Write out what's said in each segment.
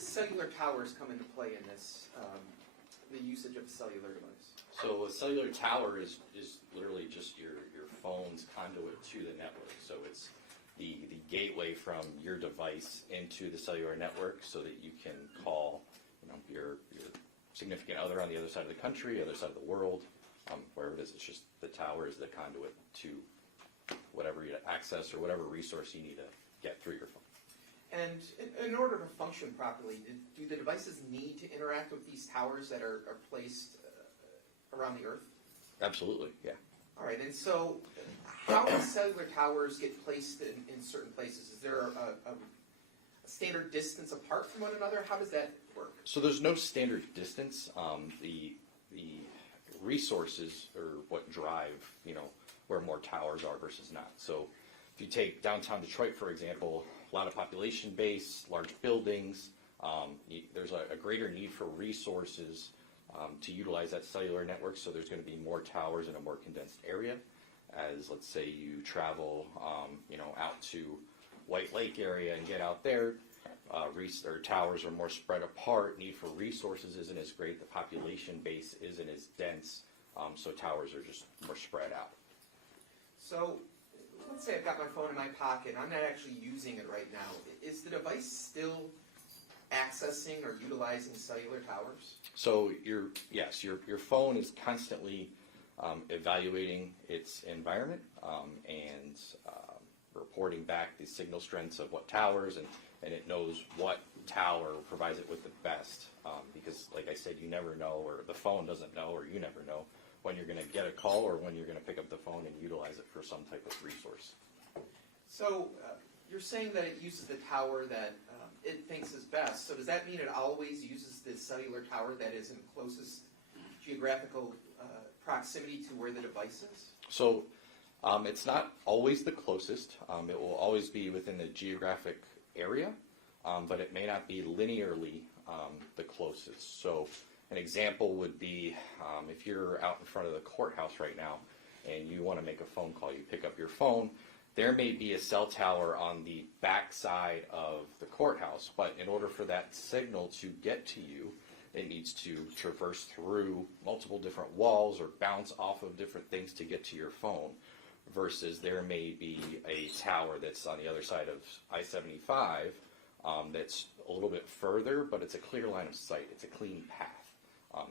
does cellular towers come into play in this, the usage of a cellular device? So a cellular tower is literally just your phone's conduit to the network. So it's the gateway from your device into the cellular network so that you can call your significant other on the other side of the country, other side of the world, wherever it is. It's just the tower is the conduit to whatever you access or whatever resource you need to get through your phone. And in order to function properly, do the devices need to interact with these towers that are placed around the Earth? Absolutely, yeah. All right, and so how do cellular towers get placed in certain places? Is there a standard distance apart from one another? How does that work? So there's no standard distance. The resources are what drive, where more towers are versus not. So if you take downtown Detroit, for example, a lot of population base, large buildings, there's a greater need for resources to utilize that cellular network, so there's going to be more towers in a more condensed area. As, let's say, you travel, out to White Lake area and get out there, towers are more spread apart, need for resources isn't as great, the population base isn't as dense, so towers are just more spread out. So let's say I've got my phone in my pocket, I'm not actually using it right now. Is the device still accessing or utilizing cellular towers? So your phone is constantly evaluating its environment and reporting back the signal strengths of what towers, and it knows what tower provides it with the best, because like I said, you never know, or the phone doesn't know, or you never know when you're going to get a call or when you're going to pick up the phone and utilize it for some type of resource. So you're saying that it uses the tower that it thinks is best. So does that mean it always uses the cellular tower that is in closest geographical proximity to where the device is? So it's not always the closest. It will always be within the geographic area, but it may not be linearly the closest. So an example would be if you're out in front of the courthouse right now and you want to make a phone call, you pick up your phone, there may be a cell tower on the back side of the courthouse, but in order for that signal to get to you, it needs to traverse through multiple different walls or bounce off of different things to get to your phone, versus there may be a tower that's on the other side of I-75 that's a little bit further, but it's a clear line of sight. It's a clean path.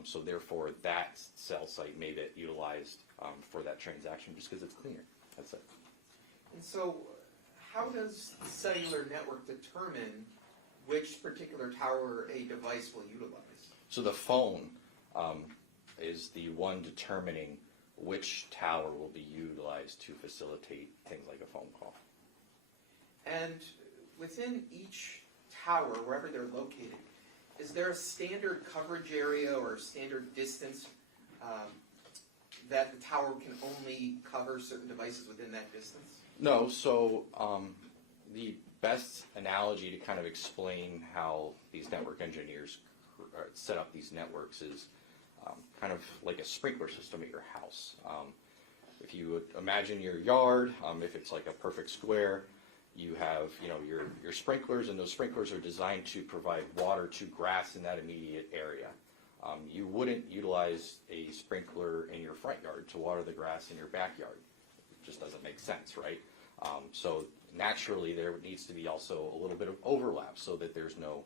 So therefore, that cell site may get utilized for that transaction just because it's cleaner. That's it. And so how does the cellular network determine which particular tower a device will utilize? So the phone is the one determining which tower will be utilized to facilitate things like a phone call. And within each tower, wherever they're located, is there a standard coverage area or standard distance that the tower can only cover certain devices within that distance? No, so the best analogy to kind of explain how these network engineers set up these networks is kind of like a sprinkler system at your house. If you would imagine your yard, if it's like a perfect square, you have your sprinklers, and those sprinklers are designed to provide water to grass in that immediate area. You wouldn't utilize a sprinkler in your front yard to water the grass in your backyard. It just doesn't make sense, right? So naturally there needs to be also a little bit of overlap so that there's no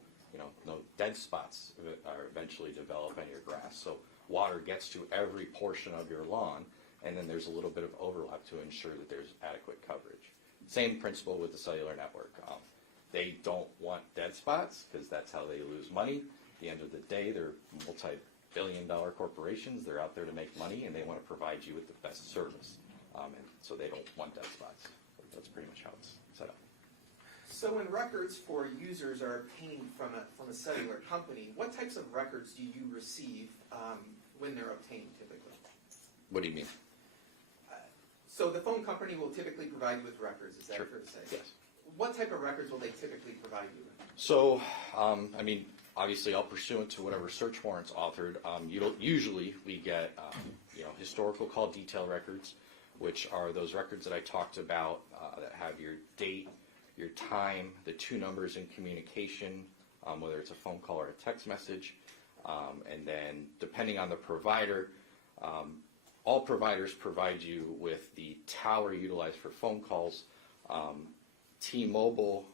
dead spots are eventually develop in your grass. So water gets to every portion of your lawn, and then there's a little bit of overlap to ensure that there's adequate coverage. Same principle with the cellular network. They don't want dead spots because that's how they lose money. At the end of the day, they're multi-billion-dollar corporations. They're out there to make money, and they want to provide you with the best service. And so they don't want dead spots. That's pretty much how it's set up. So when records for users are obtained from a cellular company, what types of records do you receive when they're obtained typically? What do you mean? So the phone company will typically provide you with records, is that fair to say? Yes. What type of records will they typically provide you with? So, obviously all pursuant to whatever search warrant's authored, usually we get, historical call detail records, which are those records that I talked about that have your date, your time, the two numbers in communication, whether it's a phone call or a text message. And then depending on the provider, all providers provide you with the tower utilized for phone calls. T-Mobile,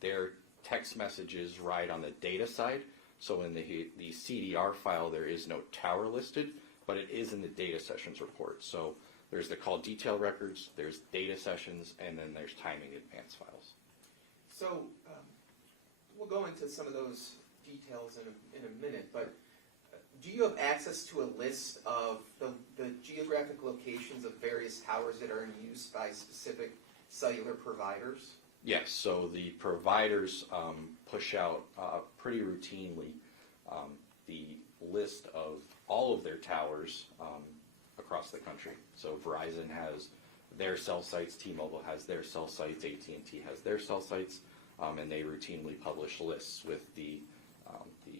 their text messages ride on the data side. So in the CDR file, there is no tower listed, but it is in the data sessions report. So there's the call detail records, there's data sessions, and then there's timing advance files. So we'll go into some of those details in a minute, but do you have access to a list of the geographic locations of various towers that are in use by specific cellular providers? Yes, so the providers push out pretty routinely the list of all of their towers across the country. So Verizon has their cell sites, T-Mobile has their cell sites, AT&T has their cell sites, and they routinely publish lists with the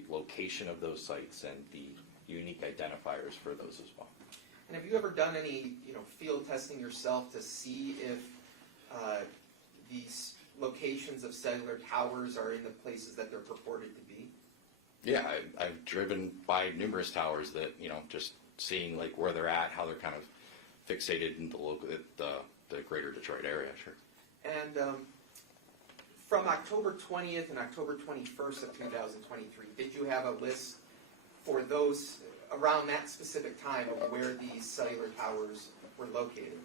location of those sites and the unique identifiers for those as well. And have you ever done any field testing yourself to see if these locations of cellular towers are in the places that they're purported to be? Yeah, I've driven by numerous towers that, just seeing like where they're at, how they're kind of fixated in the greater Detroit area, sure. And from October 20th and October 21st of 2023, did you have a list for those around that specific time of where these cellular towers were located?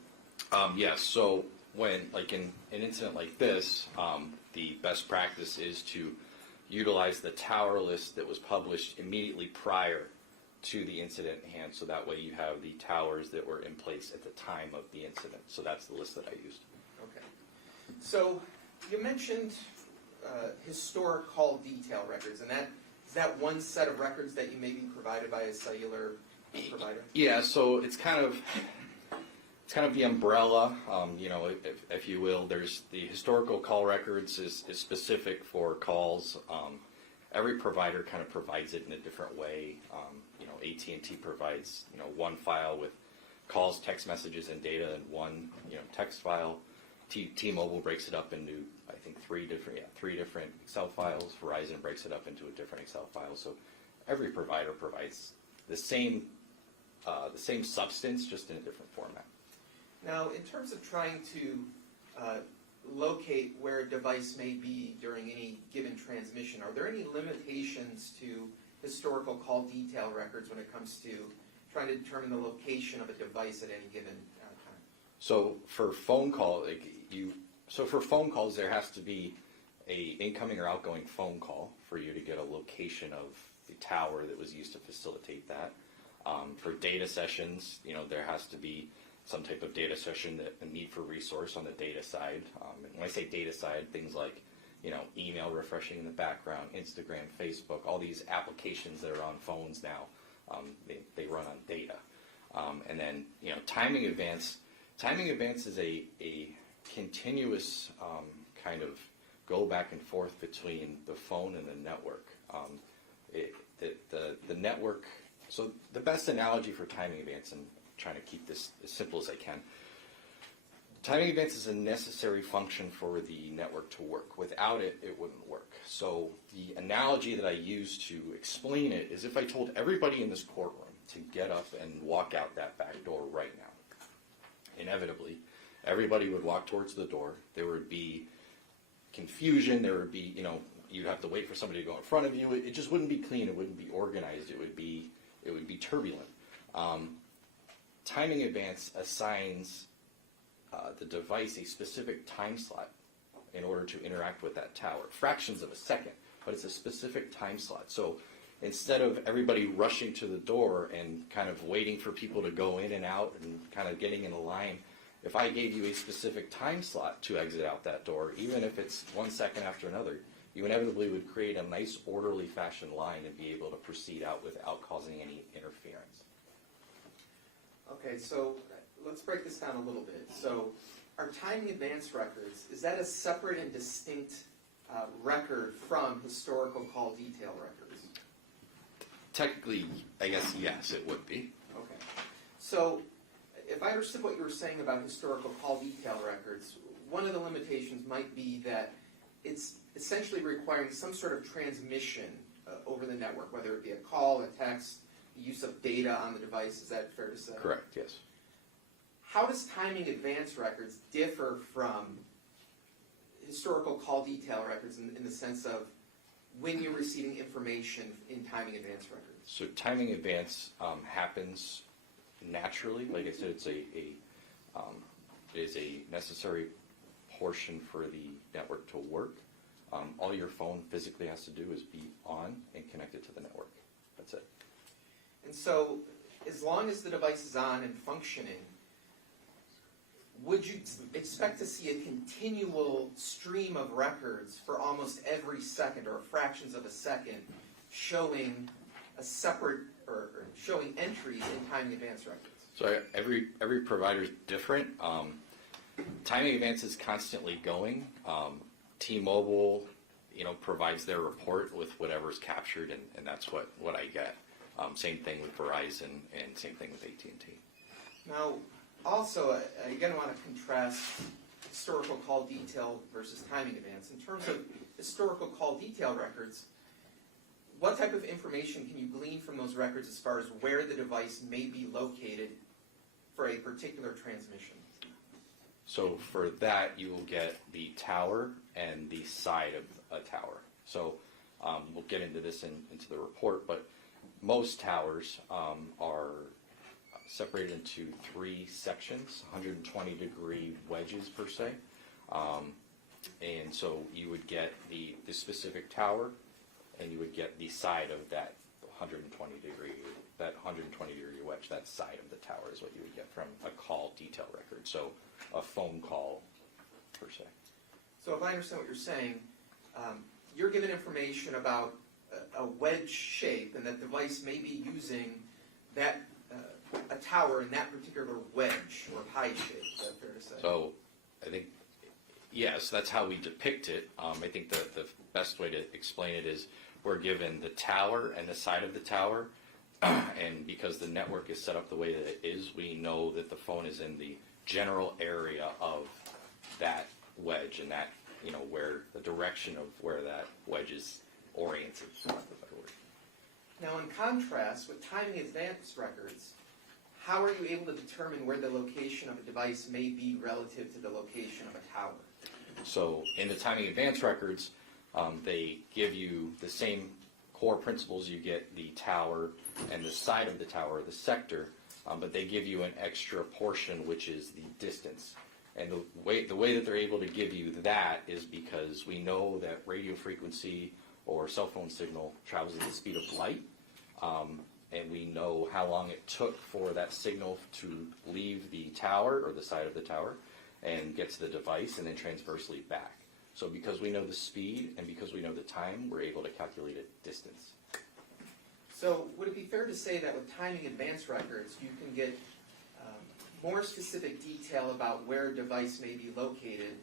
Yes, so when, like in an incident like this, the best practice is to utilize the tower list that was published immediately prior to the incident at hand, so that way you have the towers that were in place at the time of the incident. So that's the list that I used. Okay. So you mentioned historic call detail records, and is that one set of records that you may be provided by a cellular provider? Yeah, so it's kind of the umbrella, if you will. There's the historical call records is specific for calls. Every provider kind of provides it in a different way. AT&T provides one file with calls, text messages, and data in one text file. T-Mobile breaks it up into I think three different Excel files. Verizon breaks it up into a different Excel file. So every provider provides the same substance, just in a different format. Now, in terms of trying to locate where a device may be during any given transmission, are there any limitations to historical call detail records when it comes to trying to determine the location of a device at any given time? So for phone calls, there has to be a incoming or outgoing phone call for you to get a location of the tower that was used to facilitate that. For data sessions, there has to be some type of data session that a need for resource on the data side. And when I say data side, things like email refreshing in the background, Instagram, Facebook, all these applications that are on phones now, they run on data. And then timing advance. Timing advance is a continuous kind of go back and forth between the phone and the network. The network. So the best analogy for timing advance, and trying to keep this as simple as I can. Timing advance is a necessary function for the network to work. Without it, it wouldn't work. So the analogy that I use to explain it is if I told everybody in this courtroom to get up and walk out that back door right now, inevitably, everybody would walk towards the door. There would be confusion. There would be, you'd have to wait for somebody to go in front of you. It just wouldn't be clean. It wouldn't be organized. It would be turbulent. Timing advance assigns the device a specific time slot in order to interact with that tower. Fractions of a second, but it's a specific time slot. So instead of everybody rushing to the door and kind of waiting for people to go in and out and kind of getting in a line, if I gave you a specific time slot to exit out that door, even if it's 1 second after another, you inevitably would create a nice orderly fashion line and be able to proceed out without causing any interference. Okay, so let's break this down a little bit. So our timing advance records, is that a separate and distinct record from historical call detail records? Technically, I guess, yes, it would be. Okay. So if I understood what you were saying about historical call detail records, one of the limitations might be that it's essentially requiring some sort of transmission over the network, whether it be a call, a text, the use of data on the device. Is that fair to say? Correct, yes. How does timing advance records differ from historical call detail records in the sense of when you're receiving information in timing advance records? So timing advance happens naturally. Like I said, it is a necessary portion for the network to work. All your phone physically has to do is be on and connected to the network. That's it. And so, as long as the device is on and functioning, would you expect to see a continual stream of records for almost every second or fractions of a second showing a separate or showing entries in timing advance records? So every provider is different. Timing advance is constantly going. T-Mobile, provides their report with whatever's captured, and that's what I get. Same thing with Verizon, and same thing with AT&T. Now, also, I again want to contrast historical call detail versus timing advance. In terms of historical call detail records, what type of information can you glean from those records as far as where the device may be located for a particular transmission? So for that, you will get the tower and the side of a tower. So we'll get into this into the report, but most towers are separated into three sections, 120-degree wedges per se. And so you would get the specific tower, and you would get the side of that 120-degree wedge. That side of the tower is what you would get from a call detail record. So a phone call per se. So if I understand what you're saying, you're given information about a wedge shape, and that device may be using that a tower in that particular wedge or pie shape. Is that fair to say? So I think, yes, that's how we depict it. I think the best way to explain it is we're given the tower and the side of the tower, and because the network is set up the way that it is, we know that the phone is in the general area of that wedge, and that, where the direction of where that wedge is oriented, for lack of a better word. Now, in contrast, with timing advance records, how are you able to determine where the location of a device may be relative to the location of a tower? So in the timing advance records, they give you the same core principles. You get the tower and the side of the tower, the sector, but they give you an extra portion, which is the distance. And the way that they're able to give you that is because we know that radio frequency or cell phone signal travels at the speed of light, and we know how long it took for that signal to leave the tower or the side of the tower and get to the device and then transversely back. So because we know the speed and because we know the time, we're able to calculate a distance. So would it be fair to say that with timing advance records, you can get more specific detail about where a device may be located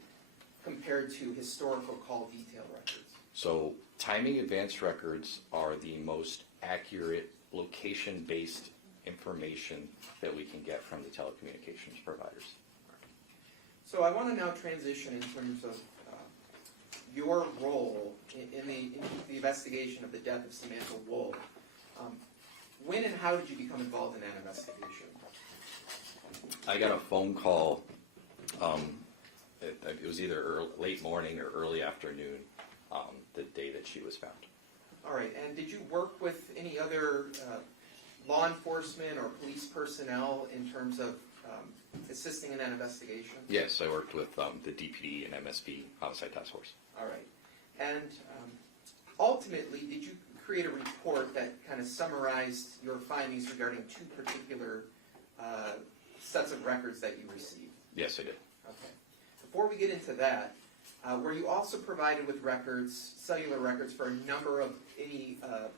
compared to historical call detail records? So timing advance records are the most accurate location-based information that we can get from the telecommunications providers. So I want to now transition in terms of your role in the investigation of the death of Samantha Woll. When and how did you become involved in that investigation? I got a phone call. It was either late morning or early afternoon the day that she was found. All right, and did you work with any other law enforcement or police personnel in terms of assisting in that investigation? Yes, I worked with the DPD and MSP Homicide Task Force. All right. And ultimately, did you create a report that kind of summarized your findings regarding two particular sets of records that you received? Yes, I did. Okay. Before we get into that, were you also provided with records, cellular records, for a number of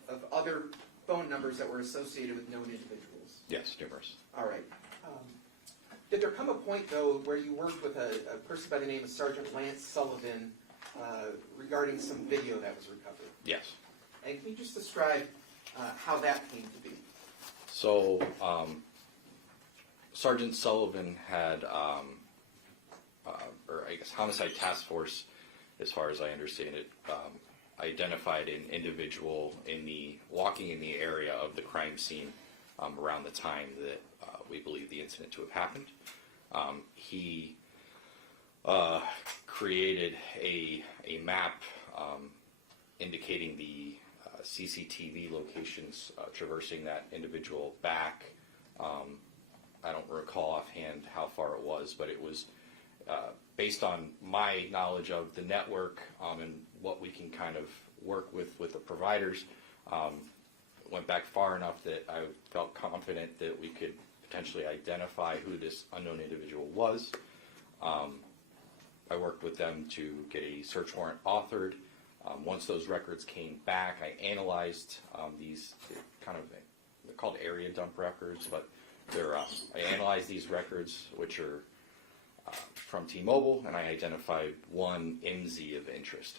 of other phone numbers that were associated with known individuals? Yes, numerous. All right. Did there come a point, though, where you worked with a person by the name of Sergeant Lance Sullivan regarding some video that was recovered? Yes. And can you just describe how that came to be? So, Sergeant Sullivan had, or I guess Homicide Task Force as far as I understand it, identified an individual walking in the area of the crime scene around the time that we believe the incident to have happened. He created a map indicating the CCTV locations traversing that individual back. I don't recall offhand how far it was, but it was based on my knowledge of the network and what we can kind of work with the providers. Went back far enough that I felt confident that we could potentially identify who this unknown individual was. I worked with them to get a search warrant authored. Once those records came back, I analyzed these they're called area dump records, but I analyzed these records, which are from T-Mobile, and I identified one MZ of interest.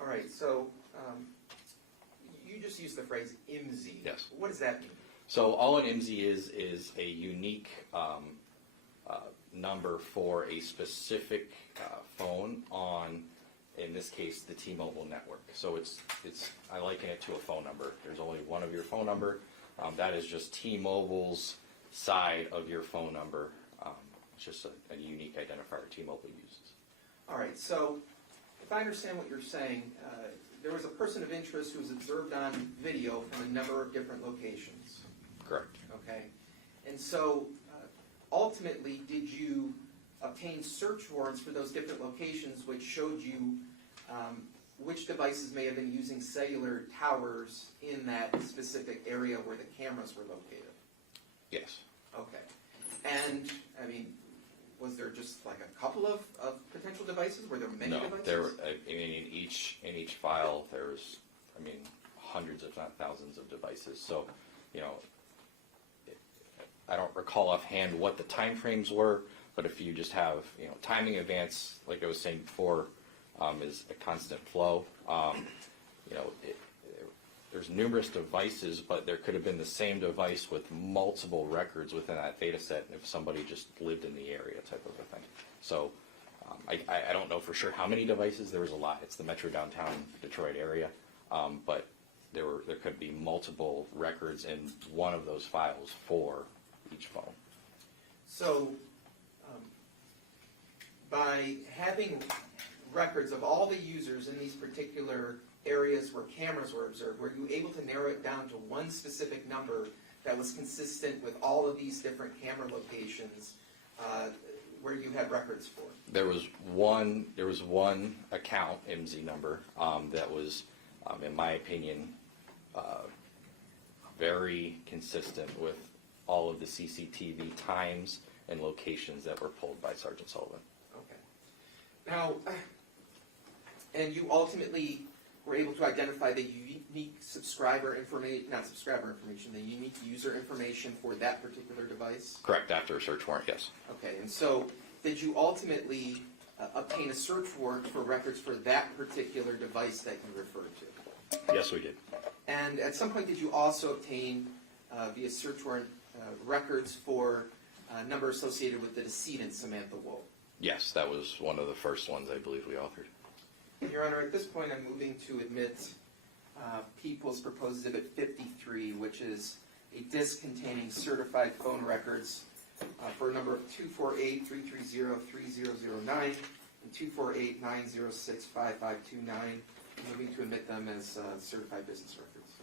All right, so you just used the phrase MZ. Yes. What does that mean? So all an MZ is a unique number for a specific phone on, in this case, the T-Mobile network. So it's I liken it to a phone number. There's only one of your phone number. That is just T-Mobile's side of your phone number. It's just a unique identifier T-Mobile uses. All right, so if I understand what you're saying, there was a person of interest who was observed on video from a number of different locations. Correct. Okay, and so ultimately, did you obtain search warrants for those different locations which showed you which devices may have been using cellular towers in that specific area where the cameras were located? Yes. Okay. And, I mean, was there just like a couple of potential devices? Were there many devices? No, in each file, there's, hundreds if not thousands of devices. So, I don't recall offhand what the time frames were, but if you just have, timing events, like I was saying before, is a constant flow. There's numerous devices, but there could have been the same device with multiple records within that data set if somebody just lived in the area type of a thing. So I don't know for sure how many devices. There was a lot. It's the metro downtown Detroit area, but there could be multiple records in one of those files for each phone. So by having records of all the users in these particular areas where cameras were observed, were you able to narrow it down to one specific number that was consistent with all of these different camera locations where you had records for? There was one account, MZ number, that was, in my opinion, very consistent with all of the CCTV times and locations that were pulled by Sergeant Sullivan. Okay. Now, and you ultimately were able to identify the unique the unique user information for that particular device? Correct, after a search warrant, yes. Okay, and so did you ultimately obtain a search warrant for records for that particular device that you referred to? Yes, we did. And at some point, did you also obtain, via search warrant, records for a number associated with the decedent, Samantha Woll? Yes, that was one of the first ones I believe we authored. Your Honor, at this point, I'm moving to admit People's Proposed Exhibit 53, which is a disc containing certified phone records for a number of 248-330-3009 and 248-906-5529. I'm moving to admit them as certified business records.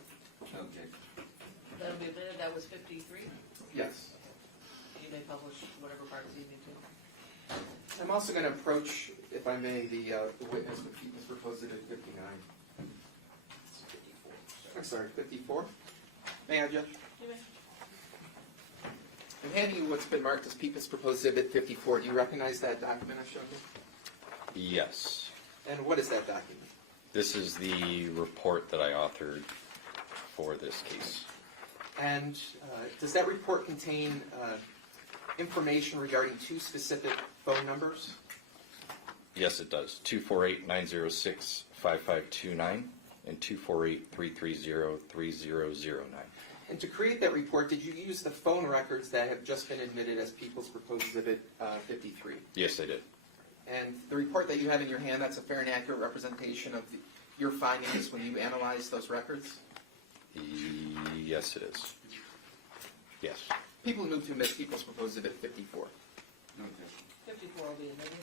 Okay. That'll be admitted. That was 53. Yes. You may publish whatever parts you need to. I'm also going to approach, if I may, the witness with People's Proposed Exhibit 59. It's 54. I'm sorry, 54? May I, Judge? You may. I'm handing you what's been marked as People's Proposed Exhibit 54. Do you recognize that document I've shown you? Yes. And what is that document? This is the report that I authored for this case. And does that report contain information regarding two specific phone numbers? Yes, it does. 248-906-5529 and 248-330-3009. And to create that report, did you use the phone records that have just been admitted as People's Proposed Exhibit 53? Yes, I did. And the report that you have in your hand, that's a fair and accurate representation of your findings when you analyzed those records? Yes, it is. Yes. People who move to omit People's Proposed Exhibit 54. No objection. 54 will be amended.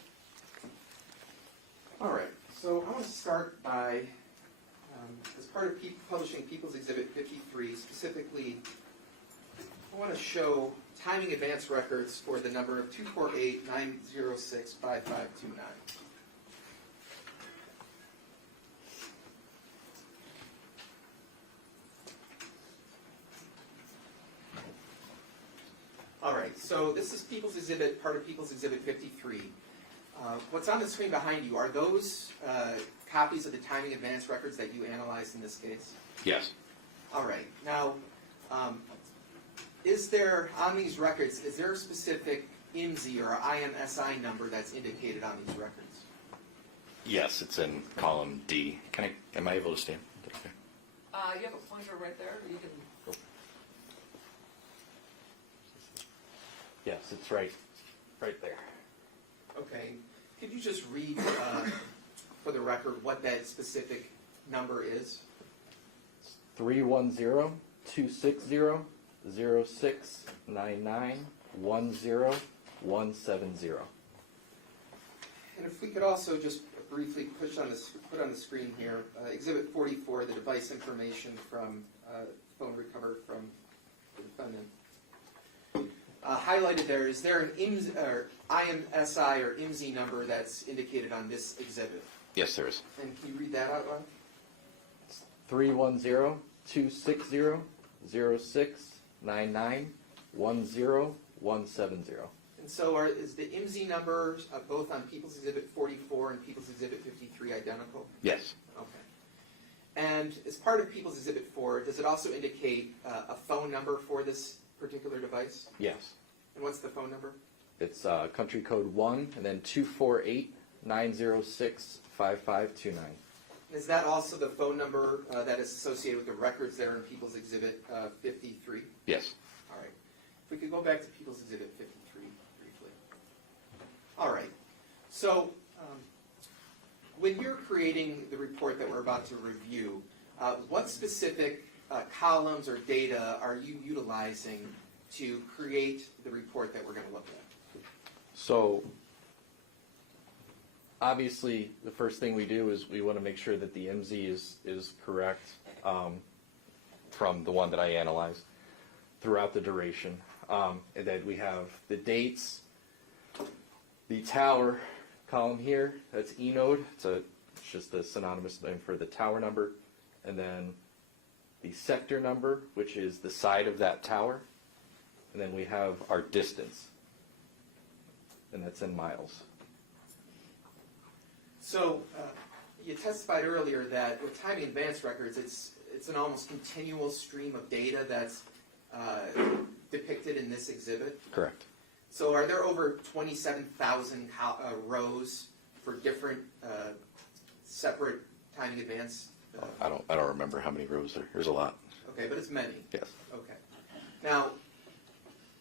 All right, so I want to start by, as part of publishing People's Exhibit 53, specifically, I want to show timing advance records for the number of 248-906-5529. All right, so this is People's Exhibit, part of People's Exhibit 53. What's on the screen behind you, are those copies of the timing advance records that you analyzed in this case? Yes. All right, now, is there, on these records, is there a specific IMSI or IMSI number that's indicated on these records? Yes, it's in column D. Am I able to stand? Okay. You have a pointer right there. You can. Yes, it's right there. Okay, could you just read, for the record, what that specific number is? 310-260-0699-10170. And if we could also just briefly put on the screen here, Exhibit 44, the device information from phone recovered from the defendant. Highlighted there, is there an IMSI or IMSI number that's indicated on this exhibit? Yes, there is. And can you read that out loud? 310-260-0699-10170. And so is the IMSI numbers both on People's Exhibit 44 and People's Exhibit 53 identical? Yes. Okay. And as part of People's Exhibit 4, does it also indicate a phone number for this particular device? Yes. And what's the phone number? It's country code 1 and then 248-906-5529. Is that also the phone number that is associated with the records that are in People's Exhibit 53? Yes. All right. If we could go back to People's Exhibit 53 briefly. All right. So when you're creating the report that we're about to review, what specific columns or data are you utilizing to create the report that we're going to look at? So obviously, the first thing we do is we want to make sure that the IMSI is correct from the one that I analyzed throughout the duration. And then we have the dates, the tower column here, that's eNode. It's just a synonymous name for the tower number. And then the sector number, which is the side of that tower. And then we have our distance, and that's in miles. So you testified earlier that with timing advance records, it's an almost continual stream of data that's depicted in this exhibit. Correct. So are there over 27,000 rows for different separate timing advance? I don't remember how many rows there. There's a lot. Okay, but it's many. Yes. Okay. Now,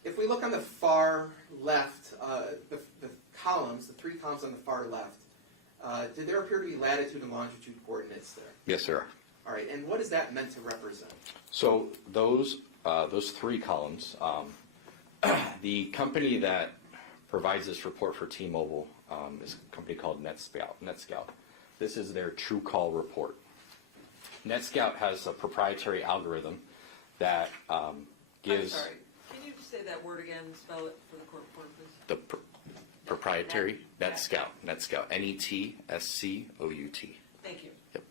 if we look on the far left, the columns, the three columns on the far left, did there appear to be latitude and longitude coordinates there? Yes, there are. All right, and what is that meant to represent? So those three columns, the company that provides this report for T-Mobile is a company called NetScout. This is their true call report. NetScout has a proprietary algorithm that gives... I'm sorry. Can you say that word again and spell it for the court reporter, please? The proprietary NetScout. NetScout. Thank you. Yep.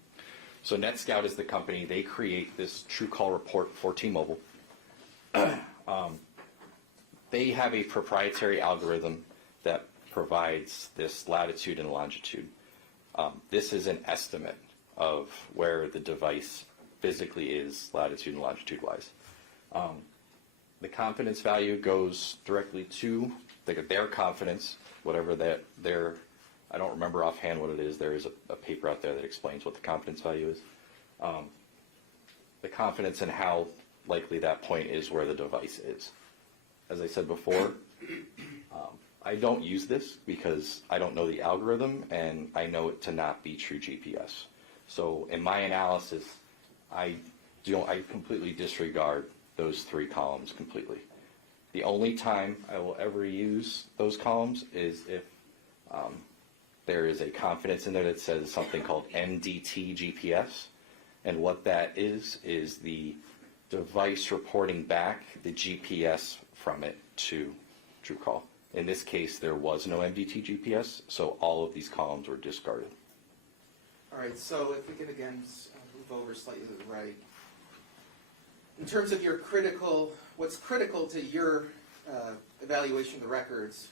So NetScout is the company. They create this true call report for T-Mobile. They have a proprietary algorithm that provides this latitude and longitude. This is an estimate of where the device physically is latitude and longitude wise. The confidence value goes directly to their confidence, whatever their, I don't remember offhand what it is. There is a paper out there that explains what the confidence value is. The confidence and how likely that point is where the device is. As I said before, I don't use this because I don't know the algorithm and I know it to not be true GPS. So in my analysis, I completely disregard those 3 columns completely. The only time I will ever use those columns is if there is a confidence in there that says something called MDT GPS. And what that is the device reporting back the GPS from it to TrueCall. In this case, there was no MDT GPS, so all of these columns were discarded. All right, so if we can again move over slightly to the right. In terms of your what's critical to your evaluation of the records,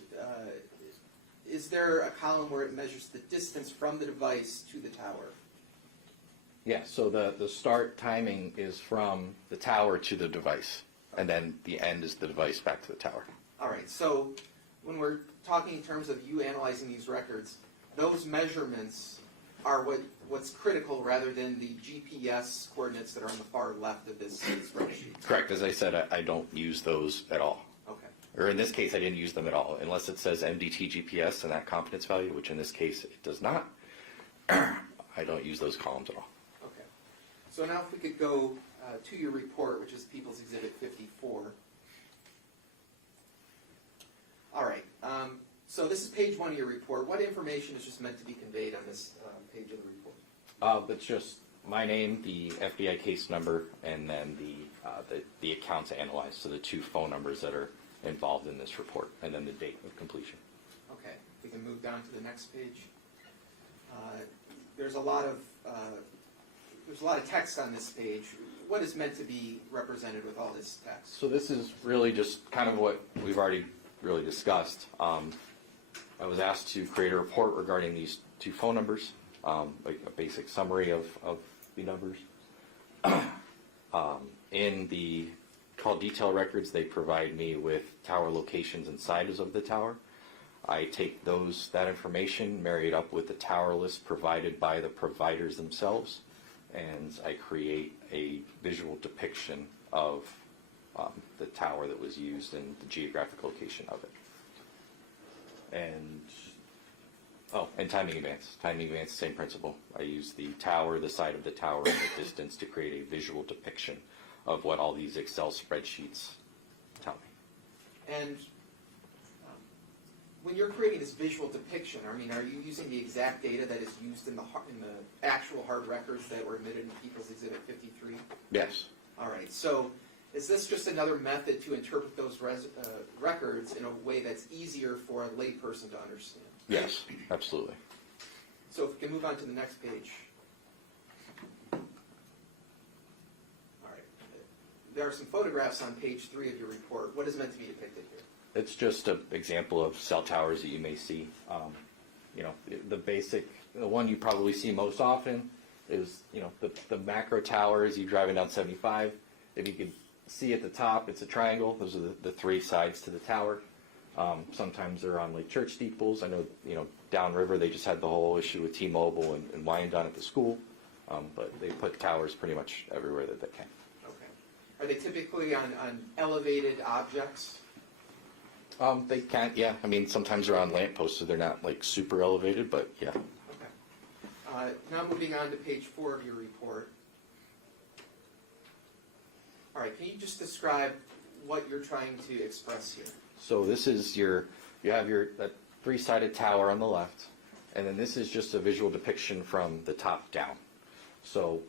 is there a column where it measures the distance from the device to the tower? Yeah, so the start timing is from the tower to the device, and then the end is the device back to the tower. All right, so when we're talking in terms of you analyzing these records, those measurements are what's critical rather than the GPS coordinates that are on the far left of this spreadsheet. Correct. As I said, I don't use those at all. Okay. Or in this case, I didn't use them at all, unless it says MDT GPS and that confidence value, which in this case it does not. I don't use those columns at all. Okay. So now if we could go to your report, which is People's Exhibit 54. All right. So this is page 1 of your report. What information is just meant to be conveyed on this page of the report? That's just my name, the FBI case number, and then the accounts analyzed, so the 2 phone numbers that are involved in this report, and then the date of completion. Okay. We can move down to the next page. There's a lot of text on this page. What is meant to be represented with all this text? So this is really just kind of what we've already really discussed. I was asked to create a report regarding these 2 phone numbers, like a basic summary of the numbers. In the call detail records, they provide me with tower locations and sizes of the tower. I take that information, marry it up with the tower list provided by the providers themselves, and I create a visual depiction of the tower that was used and the geographic location of it. And timing advance. Timing advance, same principle. I use the tower, the side of the tower, and the distance to create a visual depiction of what all these Excel spreadsheets tell me. And when you're creating this visual depiction, I mean, are you using the exact data that is used in the actual hard records that were admitted in People's Exhibit 53? Yes. All right. So is this just another method to interpret those records in a way that's easier for a layperson to understand? Yes, absolutely. So if we can move on to the next page. All right. There are some photographs on page 3 of your report. What is meant to be depicted here? It's just an example of cell towers that you may see. The one you probably see most often is, the macro tower as you're driving down 75. If you can see at the top, it's a triangle. Those are the 3 sides to the tower. Sometimes they're on like church steeples. I know, downriver they just had the whole issue with T-Mobile and Wyandotte at the school. But they put towers pretty much everywhere that they can. Okay. Are they typically on elevated objects? They can't, yeah. I mean, sometimes they're on lampposts, so they're not like super elevated, but yeah. Okay. Now moving on to page 4 of your report. All right, can you just describe what you're trying to express here? So this is you have that 3-sided tower on the left, and then this is just a visual depiction from the top down. So,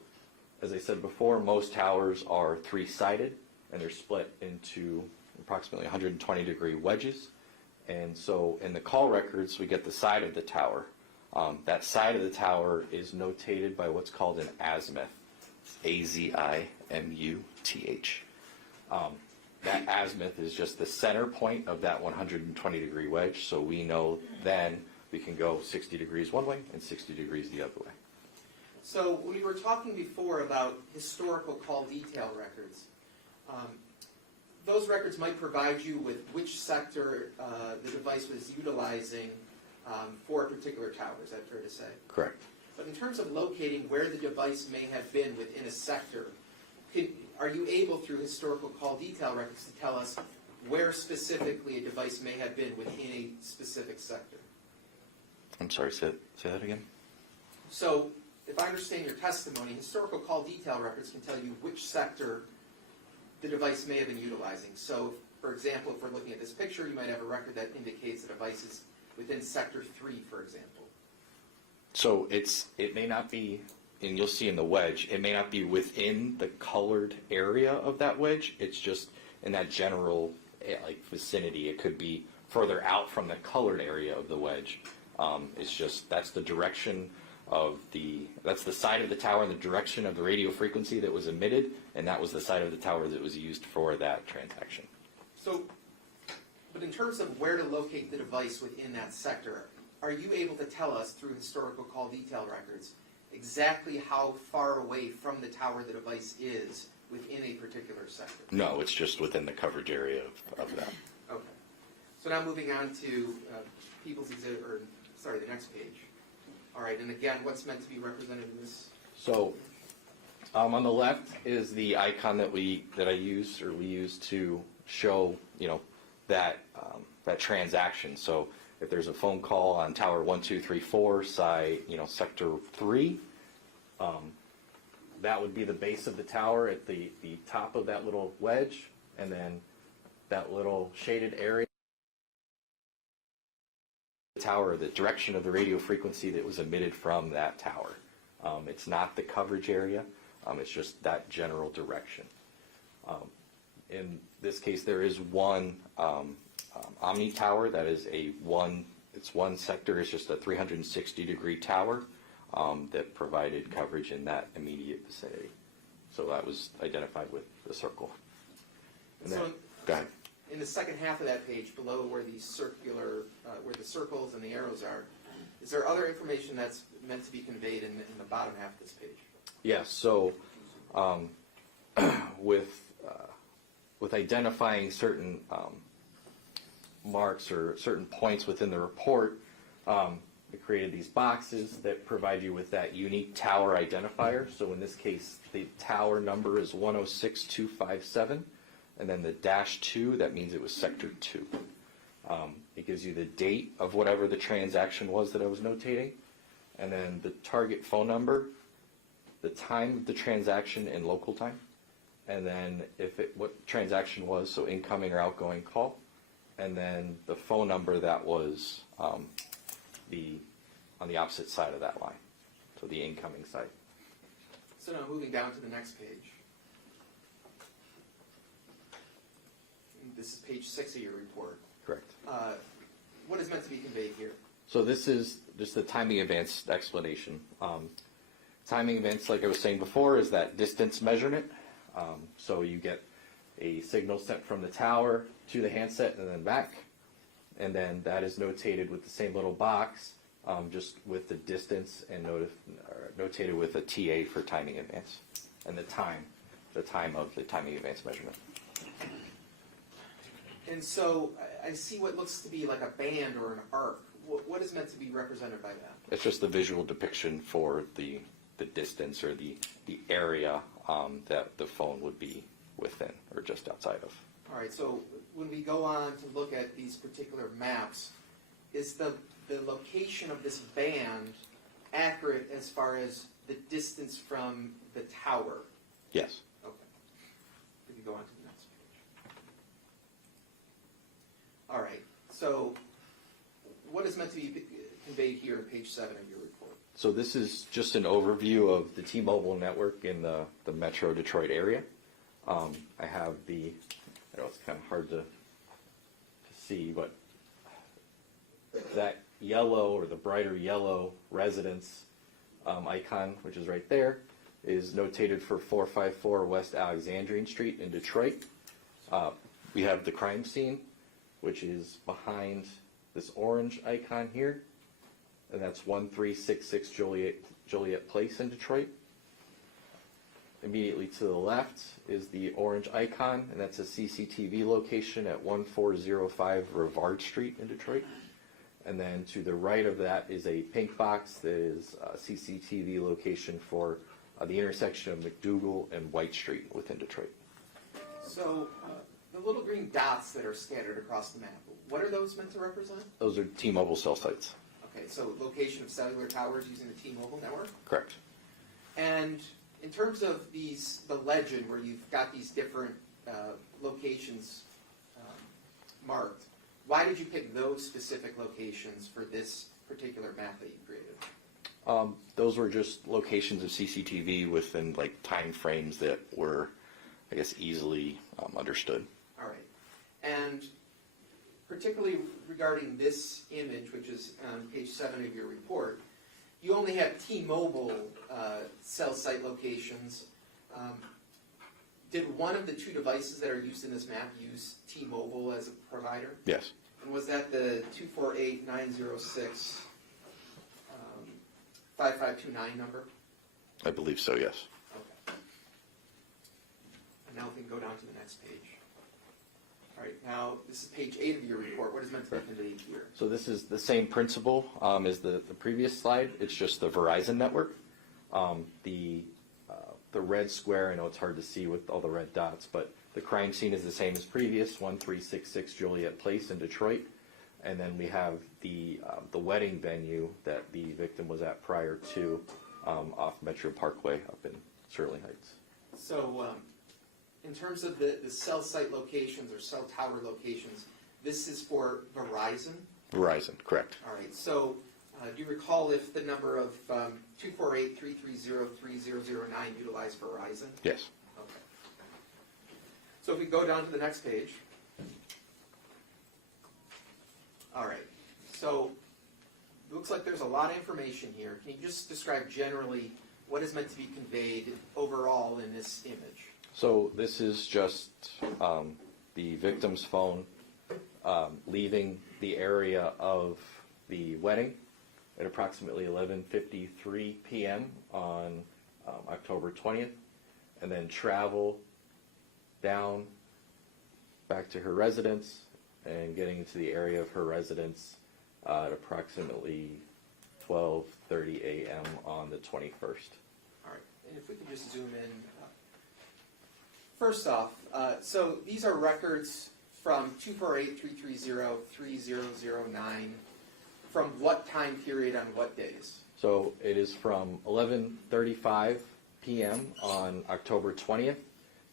as I said before, most towers are 3-sided, and they're split into approximately 120-degree wedges. And so in the call records, we get the side of the tower. That side of the tower is notated by what's called an azimuth, A-Z-I-M-U-T-H. That azimuth is just the center point of that 120-degree wedge, so we know then we can go 60 degrees one way and 60 degrees the other way. So we were talking before about historical call detail records. Those records might provide you with which sector the device was utilizing for a particular tower. Is that fair to say? Correct. But in terms of locating where the device may have been within a sector, are you able, through historical call detail records, to tell us where specifically a device may have been within a specific sector. I'm sorry, say that again? So, if I understand your testimony, historical call detail records can tell you which sector the device may have been utilizing. So, for example, if we're looking at this picture, you might have a record that indicates the device is within sector 3, for example. So it may not be, and you'll see in the wedge, it may not be within the colored area of that wedge. It's just in that general vicinity. It could be further out from the colored area of the wedge. It's just that's the direction of that's the side of the tower and the direction of the radio frequency that was emitted, and that was the side of the tower that was used for that transaction. So, but in terms of where to locate the device within that sector, are you able to tell us through historical call detail records exactly how far away from the tower the device is within a particular sector? No, it's just within the coverage area of that. Okay. So now moving on to People's Exhibit, or sorry, the next page. All right, and again, what's meant to be represented in this? So on the left is the icon that we use to show that transaction. So if there's a phone call on tower 1, 2, 3, 4, sector 3, that would be the base of the tower at the top of that little wedge, and then that little shaded area. The tower, the direction of the radio frequency that was emitted from that tower. It's not the coverage area. It's just that general direction. In this case, there is one Omni tower that is it's one sector. It's just a 360-degree tower that provided coverage in that immediate vicinity. So that was identified with the circle. And then, go ahead. In the second half of that page, below where the where the circles and the arrows are, is there other information that's meant to be conveyed in the bottom half of this page? Yes. So, with identifying certain marks or certain points within the report, we created these boxes that provide you with that unique tower identifier. So in this case, the tower number is 106257. And then the -2, that means it was sector 2. It gives you the date of whatever the transaction was that I was notating, and then the target phone number, the time of the transaction in local time, and then what transaction was, so incoming or outgoing call, and then the phone number that was on the opposite side of that line, so the incoming side. So now moving down to the next page. This is page 6 of your report. Correct. What is meant to be conveyed here? So this is just the timing advance explanation. Timing advance, like I was saying before, is that distance measurement. So you get a signal sent from the tower to the handset and then back. And then that is notated with the same little box, just with the distance and notated with a TA for timing advance. And the time of the timing advance measurement. And so I see what looks to be like a band or an arc. What is meant to be represented by that? It's just the visual depiction for the distance or the area that the phone would be within or just outside of. All right, so when we go on to look at these particular maps, is the location of this band accurate as far as the distance from the tower? Yes. Okay. We can go on to the next page. All right, so what is meant to be conveyed here in page 7 of your report? So this is just an overview of the T-Mobile network in the Metro Detroit area. I have I know it's kind of hard to see, but that yellow or the brighter yellow residence icon, which is right there, is notated for 454 West Alexandrine Street in Detroit. We have the crime scene, which is behind this orange icon here, and that's 1366 Joliet Place in Detroit. Immediately to the left is the orange icon, and that's a CCTV location at 1405 Rivard Street in Detroit. And then to the right of that is a pink box that is a CCTV location for the intersection of McDougal and White Street within Detroit. So the little green dots that are scattered across the map, what are those meant to represent? Those are T-Mobile cell sites. Okay, so location of cellular towers using the T-Mobile network? Correct. And in terms of the legend where you've got these different locations marked, why did you pick those specific locations for this particular map that you created? Those were just locations of CCTV within like time frames that were, I guess, easily understood. All right. And particularly regarding this image, which is on page 7 of your report, you only have T-Mobile cell site locations. Did one of the two devices that are used in this map use T-Mobile as a provider? Yes. And was that the 248-906 5529 number? I believe so, yes. Okay. And now we can go down to the next page. All right, now this is page 8 of your report. What is meant to be conveyed here? So this is the same principle as the previous slide. It's just the Verizon network. The red square, I know it's hard to see with all the red dots, but the crime scene is the same as previous, 1366 Joliet Place in Detroit. And then we have the wedding venue that the victim was at prior to off Metro Parkway up in Sterling Heights. So in terms of the cell site locations or cell tower locations, this is for Verizon? Verizon, correct. All right, so do you recall if the number of 248-330-3009 utilized Verizon? Yes. Okay. So if we go down to the next page. All right, so it looks like there's a lot of information here. Can you just describe generally what is meant to be conveyed overall in this image? So this is just the victim's phone leaving the area of the wedding at approximately 11:53 p.m. on October 20th, and then travel down back to her residence and getting into the area of her residence at approximately 12:30 a.m. on the 21st. All right, and if we could just zoom in. First off, so these are records from 248-330-3009 from what time period on what days? So it is from 11:35 p.m. on October 20th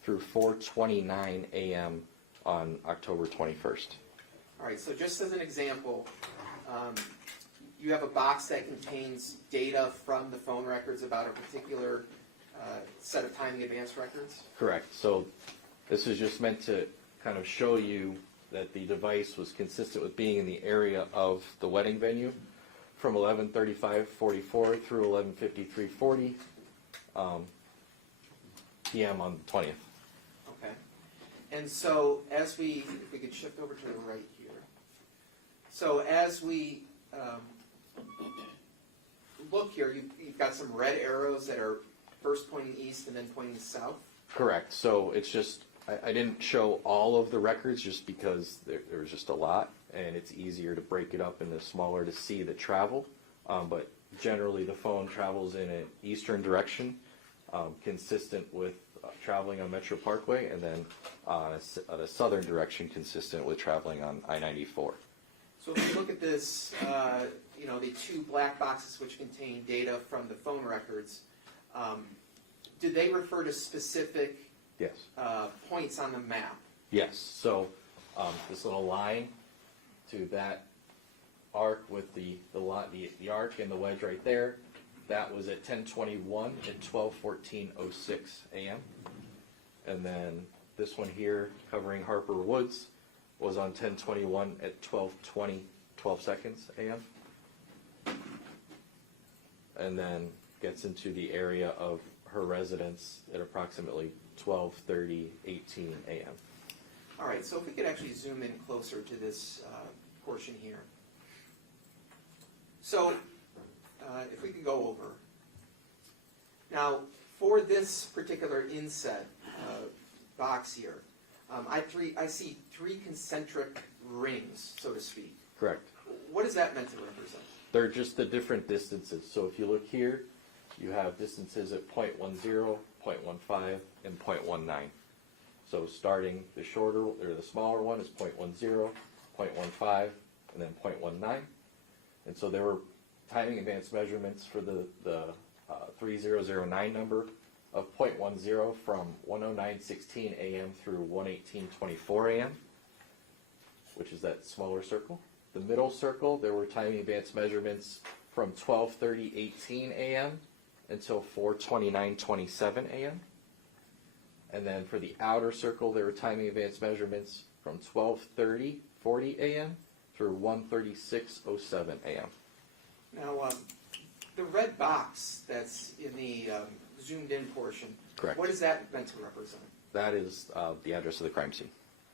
through 4:29 a.m. on October 21st. All right, so just as an example, you have a box that contains data from the phone records about a particular set of timing advance records? Correct. So this is just meant to kind of show you that the device was consistent with being in the area of the wedding venue from 11:35:44 through 11:53:40 p.m. on the 20th. Okay. And so as we, if we could shift over to the right here. So as we look here, you've got some red arrows that are first pointing east and then pointing south? Correct. So it's just, I didn't show all of the records just because there was just a lot, and it's easier to break it up into smaller to see the travel. But generally the phone travels in an eastern direction, consistent with traveling on Metro Parkway, and then a southern direction consistent with traveling on I-94. So if you look at this, the two black boxes which contain data from the phone records, did they refer to specific Yes. points on the map? Yes. So this little line to that arc with the arc and the wedge right there, that was at 10:21 at 12:14:06 a.m. And then this one here covering Harper Woods was on 10:21 at 12:20 12 seconds a.m. And then gets into the area of her residence at approximately 12:30:18 a.m. All right, so if we could actually zoom in closer to this portion here. So if we could go over. Now, for this particular inset box here, I see three concentric rings, so to speak. Correct. What is that meant to represent? They're just the different distances. So if you look here, you have distances at 0.10, 0.15, and 0.19. So starting the shorter or the smaller one is 0.10, 0.15, and then 0.19. And so there were timing advance measurements for the 3009 number of 0.10 from 109:16 a.m. through 118:24 a.m., which is that smaller circle. The middle circle, there were timing advance measurements from 12:30:18 a.m. until 4:29:27 a.m. And then for the outer circle, there were timing advance measurements from 12:30:40 a.m. through 1:36:07 a.m. Now, the red box that's in the zoomed in portion, Correct. what is that meant to represent? That is the address of the crime scene.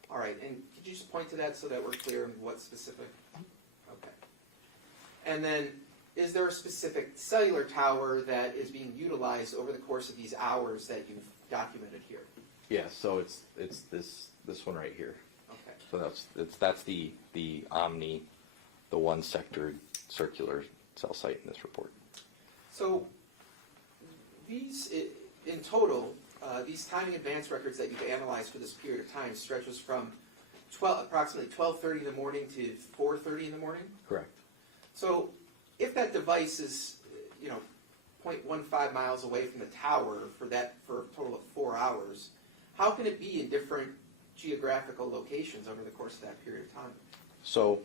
All right, and could you just point to that so that we're clear on what specific? Okay. And then, is there a specific cellular tower that is being utilized over the course of these hours that you've documented here? Yeah, so it's this one right here. Okay. So that's the Omni, the one sectored circular cell site in this report. So these, in total, these timing advance records that you've analyzed for this period of time stretches from approximately 12:30 in the morning to 4:30 in the morning? Correct. So if that device is, 0.15 miles away from the tower for a total of 4 hours, how can it be in different geographical locations over the course of that period of time? So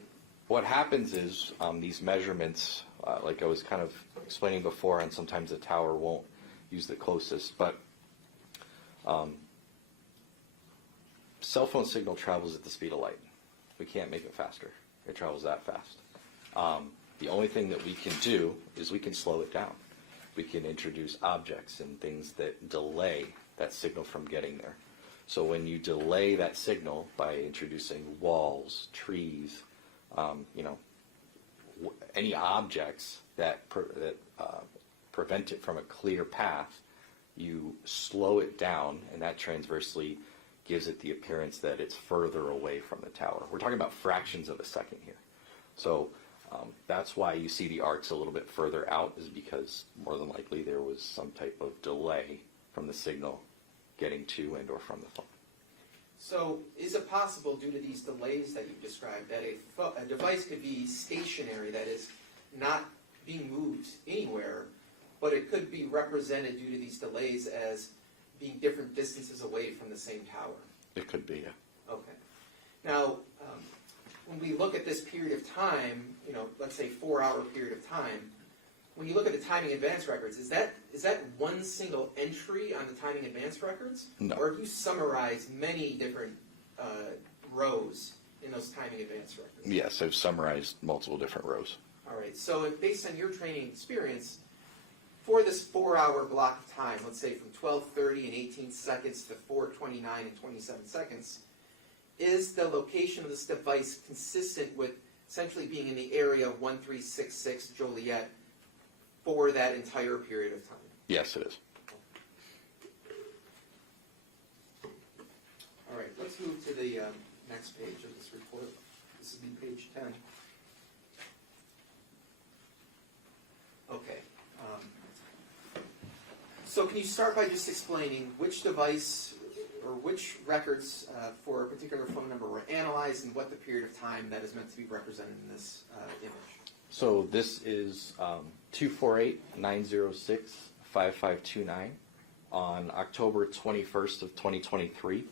what happens is these measurements, like I was kind of explaining before, and sometimes the tower won't use the closest, but cell phone signal travels at the speed of light. We can't make it faster. It travels that fast. The only thing that we can do is we can slow it down. We can introduce objects and things that delay that signal from getting there. So when you delay that signal by introducing walls, trees, any objects that prevent it from a clear path, you slow it down, and that transversely gives it the appearance that it's further away from the tower. We're talking about fractions of a second here. So that's why you see the arcs a little bit further out, is because more than likely there was some type of delay from the signal getting to and or from the phone. So is it possible, due to these delays that you've described, that a device could be stationary, that is not being moved anywhere, but it could be represented due to these delays as being different distances away from the same tower? It could be, yeah. Okay. Now, when we look at this period of time, let's say 4-hour period of time, when you look at the timing advance records, is that one single entry on the timing advance records? No. Or have you summarized many different rows in those timing advance records? Yes, I've summarized multiple different rows. All right, so based on your training experience, for this 4-hour block of time, let's say from 12:30 and 18 seconds to 4:29 and 27 seconds, is the location of this device consistent with essentially being in the area of 1366 Joliet for that entire period of time? Yes, it is. All right, let's move to the next page of this report. This is page 10. Okay. So can you start by just explaining which device or which records for a particular phone number were analyzed and what the period of time that is meant to be represented in this image? So this is 248-906-5529 on October 21st of 2023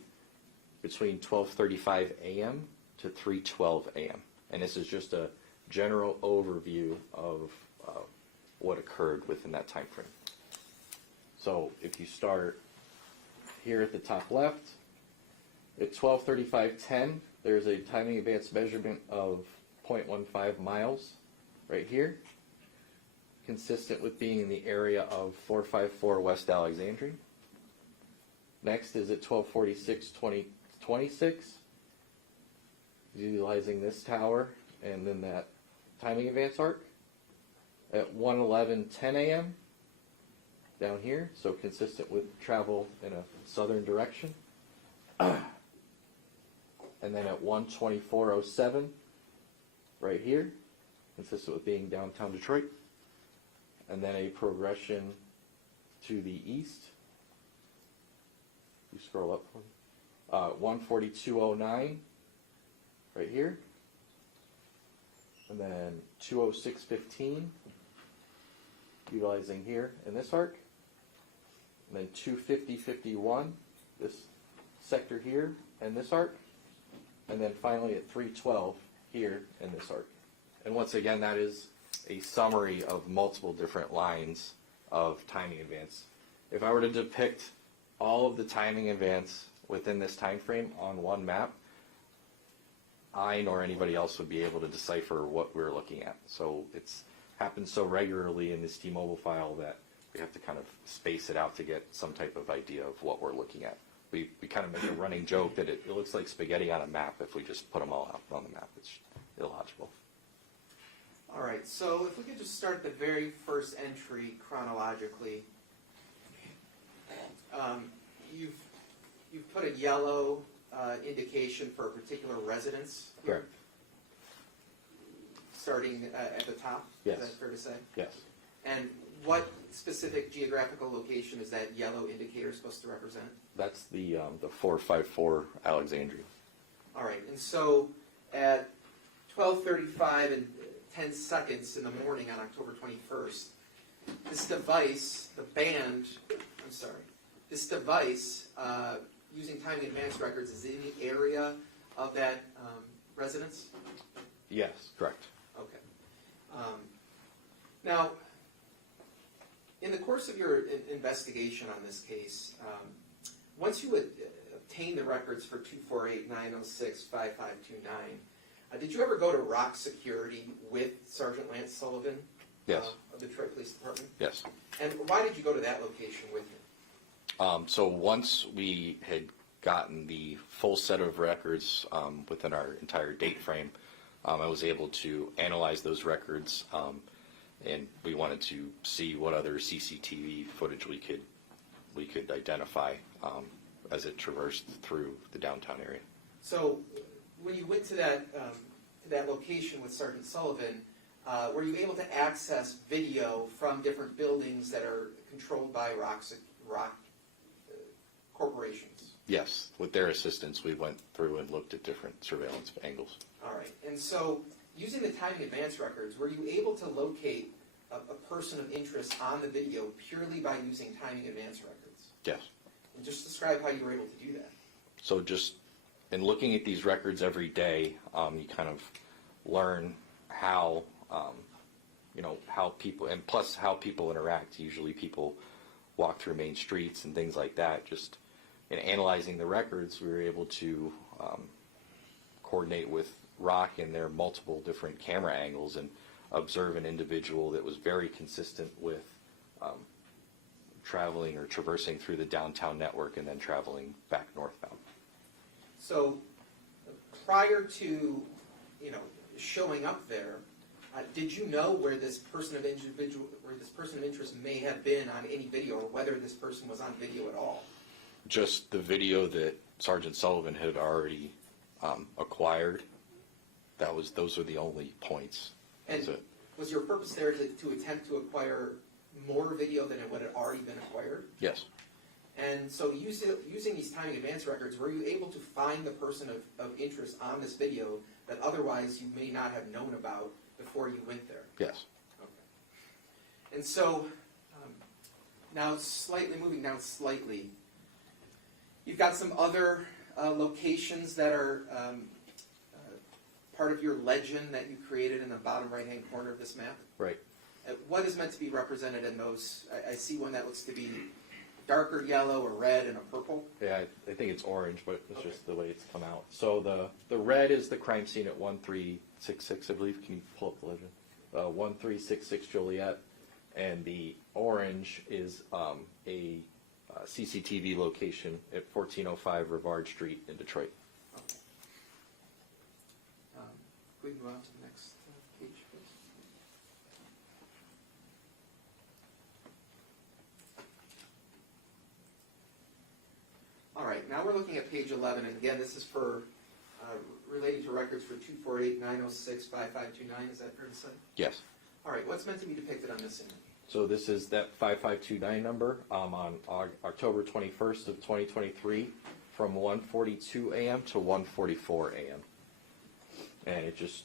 between 12:35 a.m. to 3:12 a.m. And this is just a general overview of what occurred within that time frame. So if you start here at the top left, at 12:35:10, there's a timing advance measurement of 0.15 miles right here, consistent with being in the area of 454 West Alexandria. Next is at 12:46:26, utilizing this tower and then that timing advance arc. At 1:11:10 a.m. down here, so consistent with travel in a southern direction. And then at 1:24:07 right here, consistent with being downtown Detroit. And then a progression to the east. You scroll up for me. 14209 right here, and then 20615 utilizing here in this arc, and then 25051 this sector here and this arc, and then finally at 312 here in this arc. And once again, that is a summary of multiple different lines of timing advance. If I were to depict all of the timing advance within this time frame on one map, I nor anybody else would be able to decipher what we're looking at. So it's happens so regularly in this T-Mobile file that we have to kind of space it out to get some type of idea of what we're looking at. We kind of make a running joke that it looks like spaghetti on a map if we just put them all out on the map. It's illogical. All right, so if we could just start the very first entry chronologically. You've put a yellow indication for a particular residence here, Correct. starting at the top. Yes. Is that fair to say? Yes. And what specific geographical location is that yellow indicator supposed to represent? That's the 454 Alexandria. All right, and so at 12:35 and 10 seconds in the morning on October 21st, this device, this device, using timing advance records, is in the area of that residence? Yes, correct. Okay. Now, in the course of your investigation on this case, once you obtained the records for 248-906-5529, did you ever go to Rock Security with Sergeant Lance Sullivan? Yes. Of the Detroit Police Department? Yes. And why did you go to that location with him? So once we had gotten the full set of records within our entire date frame, I was able to analyze those records, and we wanted to see what other CCTV footage we could identify as it traversed through the downtown area. So when you went to that location with Sergeant Sullivan, were you able to access video from different buildings that are controlled by Rock corporations? Yes, with their assistance, we went through and looked at different surveillance angles. All right, and so using the timing advance records, were you able to locate a person of interest on the video purely by using timing advance records? Yes. And just describe how you were able to do that. So just in looking at these records every day, you kind of learn how, how people, and plus how people interact. Usually people walk through main streets and things like that. Just in analyzing the records, we were able to coordinate with Rock and their multiple different camera angles and observe an individual that was very consistent with traveling or traversing through the downtown network and then traveling back northbound. So prior to showing up there, did you know where this person of interest may have been on any video, or whether this person was on video at all? Just the video that Sergeant Sullivan had already acquired. Those were the only points. And was your purpose there to attempt to acquire more video than what had already been acquired? Yes. And so using these timing advance records, were you able to find the person of interest on this video that otherwise you may not have known about before you went there? Yes. Okay. And so now moving down slightly, you've got some other locations that are part of your legend that you created in the bottom right-hand corner of this map. Right. What is meant to be represented in those? I see one that looks to be darker yellow or red and a purple. Yeah, I think it's orange, but it's Okay. just the way it's come out. So the red is the crime scene at 1366, I believe. Can you pull up the legend? 1366 Joliet. And the orange is a CCTV location at 1405 Rivard Street in Detroit. Okay. Could we move on to the next page, please? All right, now we're looking at page 11, and again, this is for relating to records for 248-906-5529. Is that fair to say? Yes. All right, what's meant to be depicted on this image? So this is that 5529 number on October 21st of 2023. from 1:42 a.m. to 1:44 a.m. And it just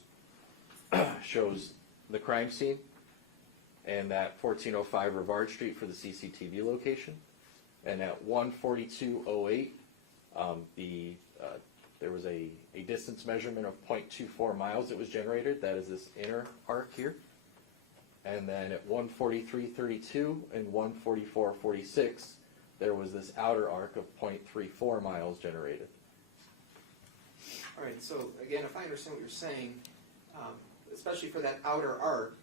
shows the crime scene and that 1405 Rivard Street for the CCTV location. And at 1:42:08, there was a distance measurement of 0.24 miles that was generated. That is this inner arc here. And then at 1:43:32 and 1:44:46, there was this outer arc of 0.34 miles generated. All right, so again, if I understand what you're saying, especially for that outer arc,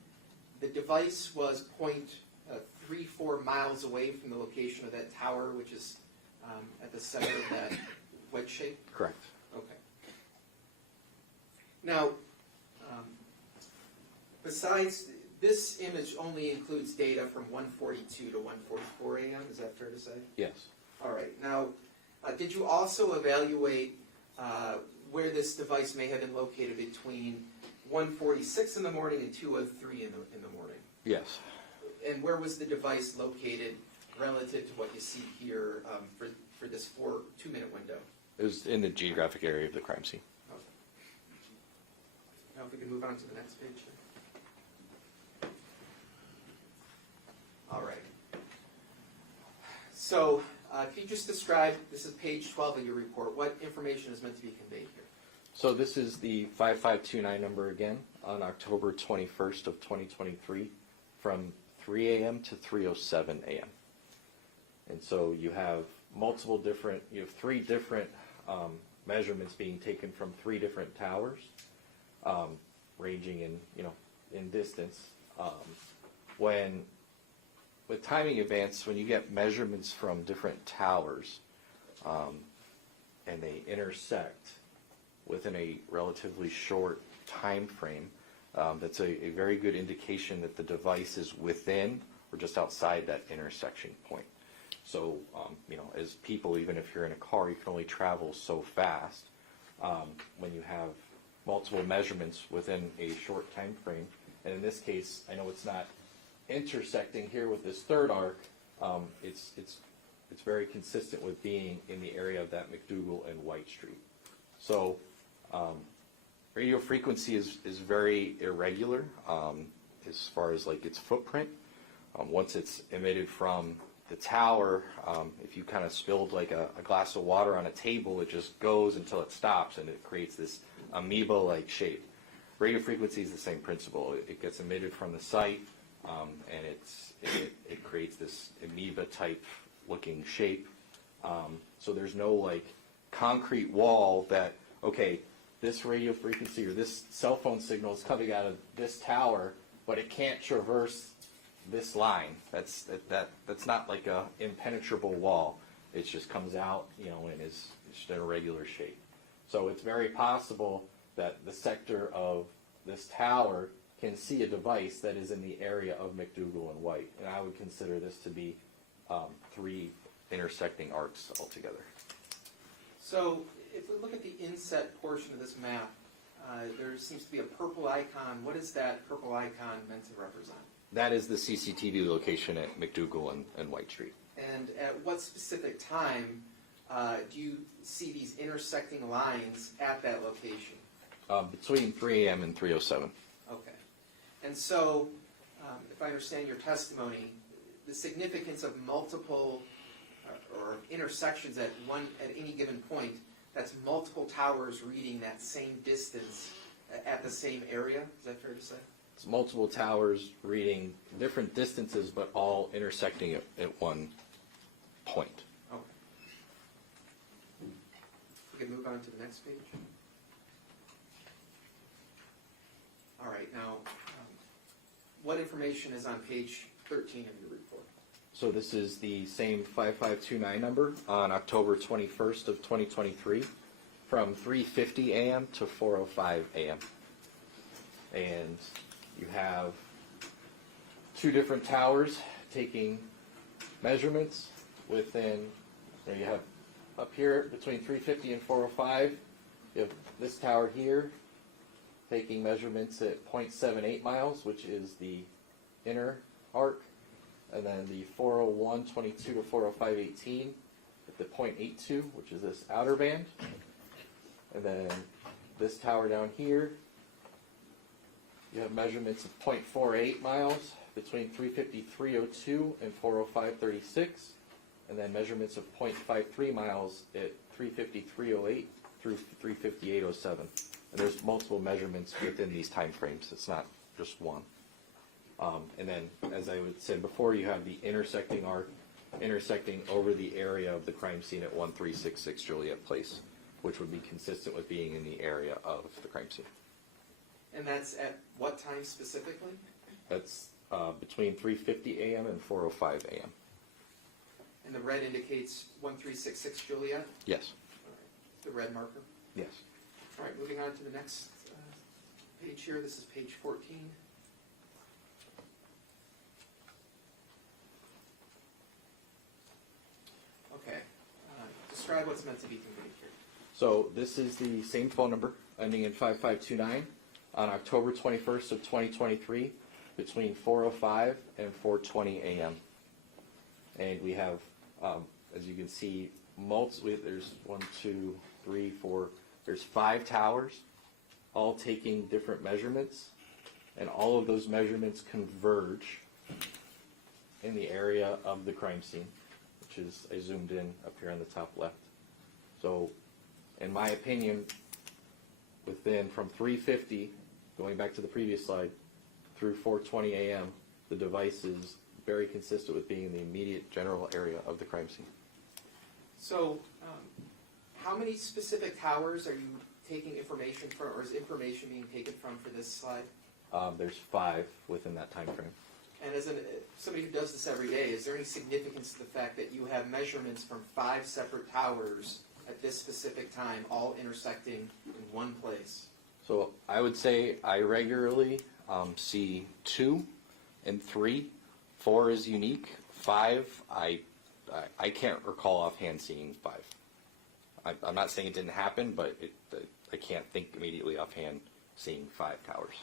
the device was 0.34 miles away from the location of that tower, which is at the center of that wedge shape? Correct. Okay. Now, besides, this image only includes data from 1:42 to 1:44 a.m., is that fair to say? Yes. All right. Now, did you also evaluate where this device may have been located between 1:46 in the morning and 2:03 in the morning? Yes. And where was the device located relative to what you see here for this 2-minute window? It was in the geographic area of the crime scene. Okay. Now, if we can move on to the next page. All right. So, can you just describe, this is page 12 of your report, what information is meant to be conveyed here? So this is the 5529 number again on October 21st of 2023 from 3 a.m. to 3:07 a.m. And so you have three different measurements being taken from 3 different towers, ranging in distance. With timing advance, when you get measurements from different towers and they intersect within a relatively short time frame, that's a very good indication that the device is within or just outside that intersection point. So, as people, even if you're in a car, you can only travel so fast. When you have multiple measurements within a short time frame, and in this case, I know it's not intersecting here with this third arc, it's very consistent with being in the area of that McDougal and White Street. So radio frequency is very irregular as far as like its footprint. Once it's emitted from the tower, if you kind of spilled like a glass of water on a table, it just goes until it stops and it creates this amoeba-like shape. Radio frequency is the same principle. It gets emitted from the site, and it creates this amoeba-type looking shape. So there's no like concrete wall that, okay, this radio frequency or this cell phone signal is coming out of this tower, but it can't traverse this line. That's not like a impenetrable wall. It just comes out, and is just in a regular shape. So it's very possible that the sector of this tower can see a device that is in the area of McDougal and White, and I would consider this to be 3 intersecting arcs altogether. So, if we look at the inset portion of this map, there seems to be a purple icon. What is that purple icon meant to represent? That is the CCTV location at McDougal and White Street. And at what specific time do you see these intersecting lines at that location? Between 3 a.m. and 3:07. Okay. And so, if I understand your testimony, the significance of multiple or intersections at any given point, that's multiple towers reading that same distance at the same area. Is that fair to say? It's multiple towers reading different distances, but all intersecting at one point. Okay. We can move on to the next page. All right. Now, what information is on page 13 of your report? So this is the same 5529 number on October 21st of 2023 from 3:50 a.m. to 4:05 a.m. And you have 2 different towers taking measurements within, you have up here between 3:50 and 4:05, you have this tower here taking measurements at 0.78 miles, which is the inner arc, and then the 4:01:22 to 4:05:18, the .82, which is this outer band. And then this tower down here, you have measurements of .48 miles between 353.02 and 405.36, and then measurements of .53 miles at 353.08 through 358.07. And there's multiple measurements within these time frames. It's not just one. And then, as I said before, you have the intersecting arc intersecting over the area of the crime scene at 1366 Juliet Place, which would be consistent with being in the area of the crime scene. And that's at what time specifically? That's between 3:50 a.m. and 4:05 a.m. And the red indicates 1366 Juliet? Yes. All right. The red marker? Yes. All right, moving on to the next page here. This is page 14. Okay. Describe what's meant to be conveyed here. So this is the same phone number ending in 5529 on October 21st of 2023 between 4:05 and 4:20 a.m. And we have, as you can see, there's 1, 2, 3, 4, there's 5 towers, all taking different measurements, and all of those measurements converge in the area of the crime scene, which is, I zoomed in up here on the top left. So, in my opinion, from 3:50, going back to the previous slide, through 4:20 a.m., the device is very consistent with being in the immediate general area of the crime scene. So, how many specific towers are you taking information from, or is information being taken from for this slide? There's 5 within that time frame. And as somebody who does this every day, is there any significance to the fact that you have measurements from 5 separate towers at this specific time, all intersecting in one place? So I would say I regularly see 2 and 3. 4 is unique. 5, I can't recall offhand seeing 5. I'm not saying it didn't happen, but I can't think immediately offhand seeing 5 towers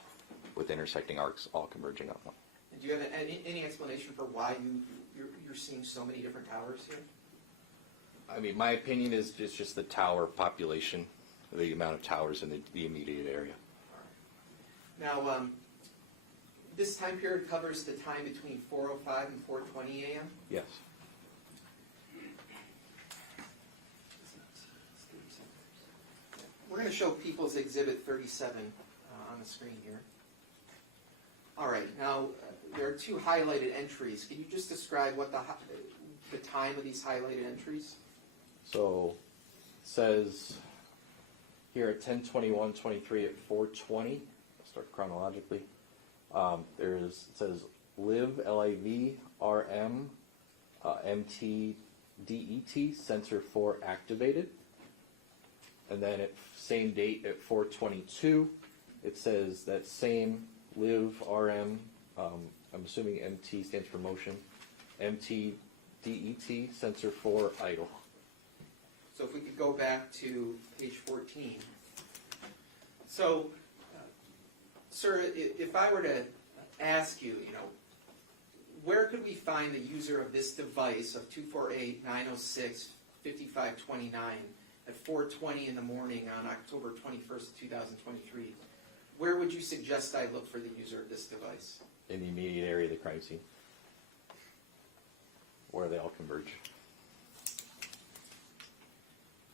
with intersecting arcs all converging on one. And do you have any explanation for why you're seeing so many different towers here? I mean, my opinion is it's just the tower population, the amount of towers in the immediate area. All right. Now, this time period covers the time between 4:05 and 4:20 a.m.? Yes. We're going to show People's Exhibit 37 on the screen here. All right, now there are 2 highlighted entries. Can you just describe what the time of these highlighted entries? So it says here at 10:21:23 at 4:20. I'll start chronologically. It says live LIV RM MT DET sensor 4 activated. And then at same date at 4:22, it says that same live RM, I'm assuming MT stands for motion, MT DET sensor 4 idle. So if we could go back to page 14. So, sir, if I were to ask you, where could we find the user of this device of 248-906-5529 at 4:20 in the morning on October 21st, 2023? Where would you suggest I look for the user of this device? In the immediate area of the crime scene, where they all converge.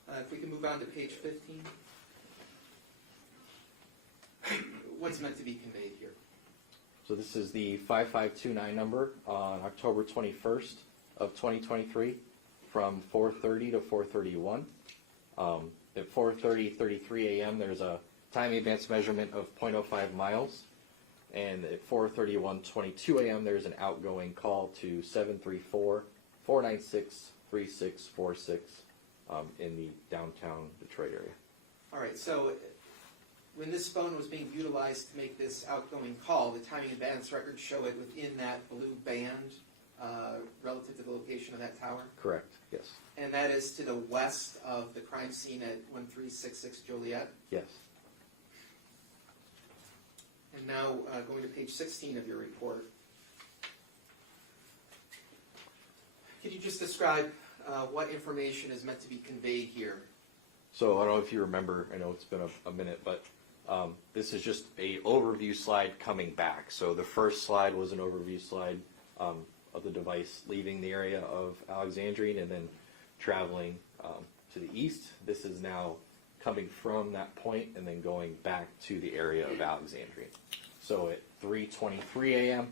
If we can move on to page 15. What's meant to be conveyed here? So this is the 5529 number on October 21st of 2023 from 4:30 to 4:31. At 4:33 a.m. there's a time advance measurement of 0.05 miles. And at 4:31:22 a.m. there's an outgoing call to 734-496-3646 in the downtown Detroit area. All right, so when this phone was being utilized to make this outgoing call, the timing advance records show it within that blue band relative to the location of that tower? Correct, yes. And that is to the west of the crime scene at 1366 Joliet? Yes. And now going to page 16 of your report. Could you just describe what information is meant to be conveyed here? So I don't know if you remember, I know it's been a minute, but this is just a overview slide coming back. So the first slide was an overview slide of the device leaving the area of Alexandrine and then traveling to the east. This is now coming from that point and then going back to the area of Alexandrine. So at 3:23 a.m.,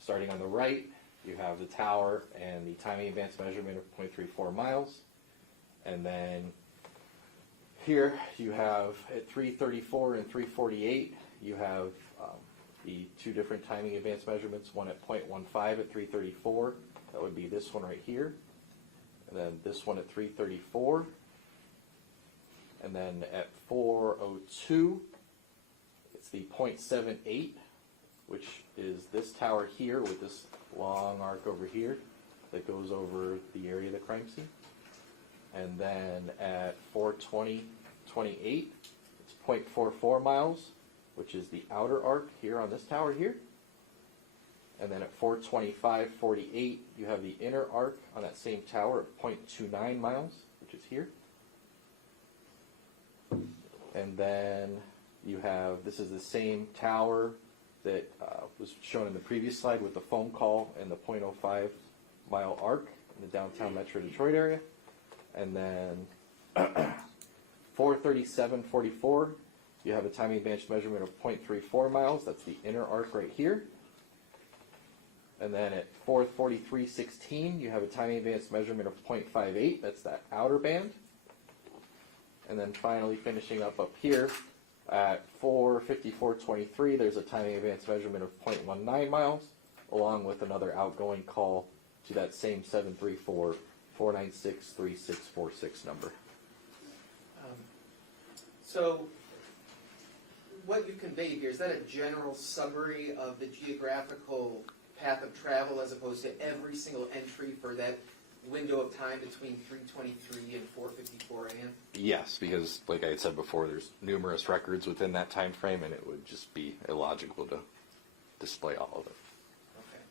starting on the right, you have the tower and the timing advance measurement of 0.34 miles. And then here you have at 3:34 and 3:48, you have the two different timing advance measurements, one at 0.15 at 3:34, that would be this one right here, and then this one at 3:34, and then at 4:02, it's the 0.78, which is this tower here with this long arc over here that goes over the area of the crime scene. And then at 4:20:28, it's 0.44 miles, which is the outer arc here on this tower here. And then at 4:25:48, you have the inner arc on that same tower at 0.29 miles, which is here. And then you have, this is the same tower that was shown in the previous slide with the phone call and the 0.05 mile arc in the downtown Metro Detroit area. And then 4:37:44, you have a timing advance measurement of 0.34 miles. That's the inner arc right here. And then at 4:43:16, you have a timing advance measurement of 0.58. That's that outer band. And then finally finishing up here at 4:54:23, there's a timing advance measurement of 0.19 miles, along with another outgoing call to that same 734-496-3646 number. So what you conveyed here, is that a general summary of the geographical path of travel as opposed to every single entry for that window of time between 3:23 and 4:54 a.m.? Yes, because like I had said before, there's numerous records within that time frame, and it would just be illogical to display all of it. Okay.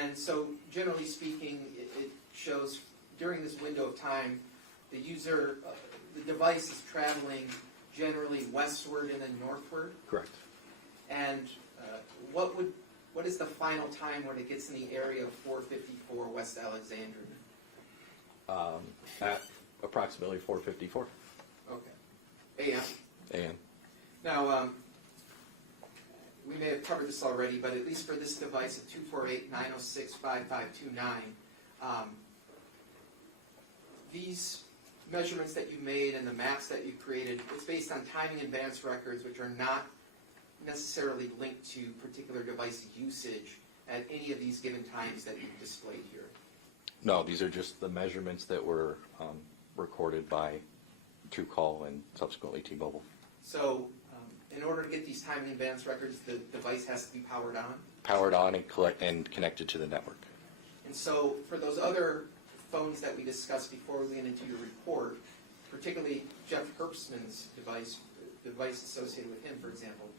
And so generally speaking, it shows during this window of time, the user, the device is traveling generally westward and then northward. Correct. And what is the final time when it gets in the area of 454 West Alexandria? At approximately 4:54 Okay. A.M. a.m. Now, we may have covered this already, but at least for this device at 248-906-5529, these measurements that you made and the maps that you created, it's based on timing advance records, which are not necessarily linked to particular device usage at any of these given times that you've displayed here. No, these are just the measurements that were recorded by TrueCall and subsequently T-Mobile. So, in order to get these timing advance records, the device has to be powered on? Powered on and connected to the network. And so, for those other phones that we discussed before we went into your report, particularly Jeff Herbstman's device, the device associated with him, for example,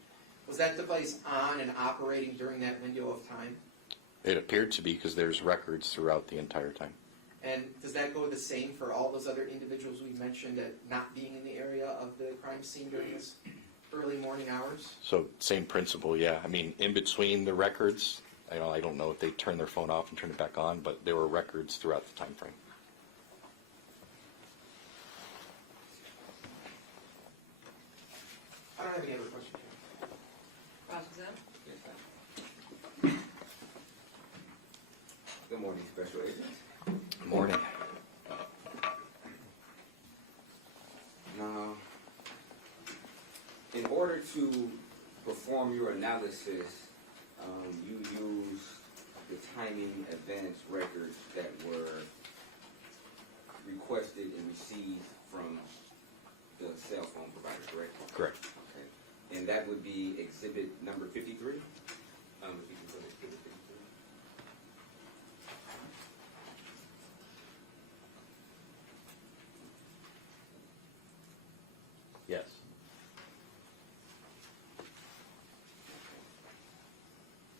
was that device on and operating during that window of time? It appeared to be because there's records throughout the entire time. And does that go the same for all those other individuals we mentioned at not being in the area of the crime scene during this early morning hours? So same principle, yeah. I mean, in between the records, I don't know if they turned their phone off and turned it back on, but there were records throughout the time frame. I don't have any other questions. Roxanne? Good morning, Special Agent. Good morning. Now, in order to perform your analysis, you used the timing advance records that were requested and received from the cell phone provider, correct? Correct. Okay. And that would be exhibit number 53? Yes.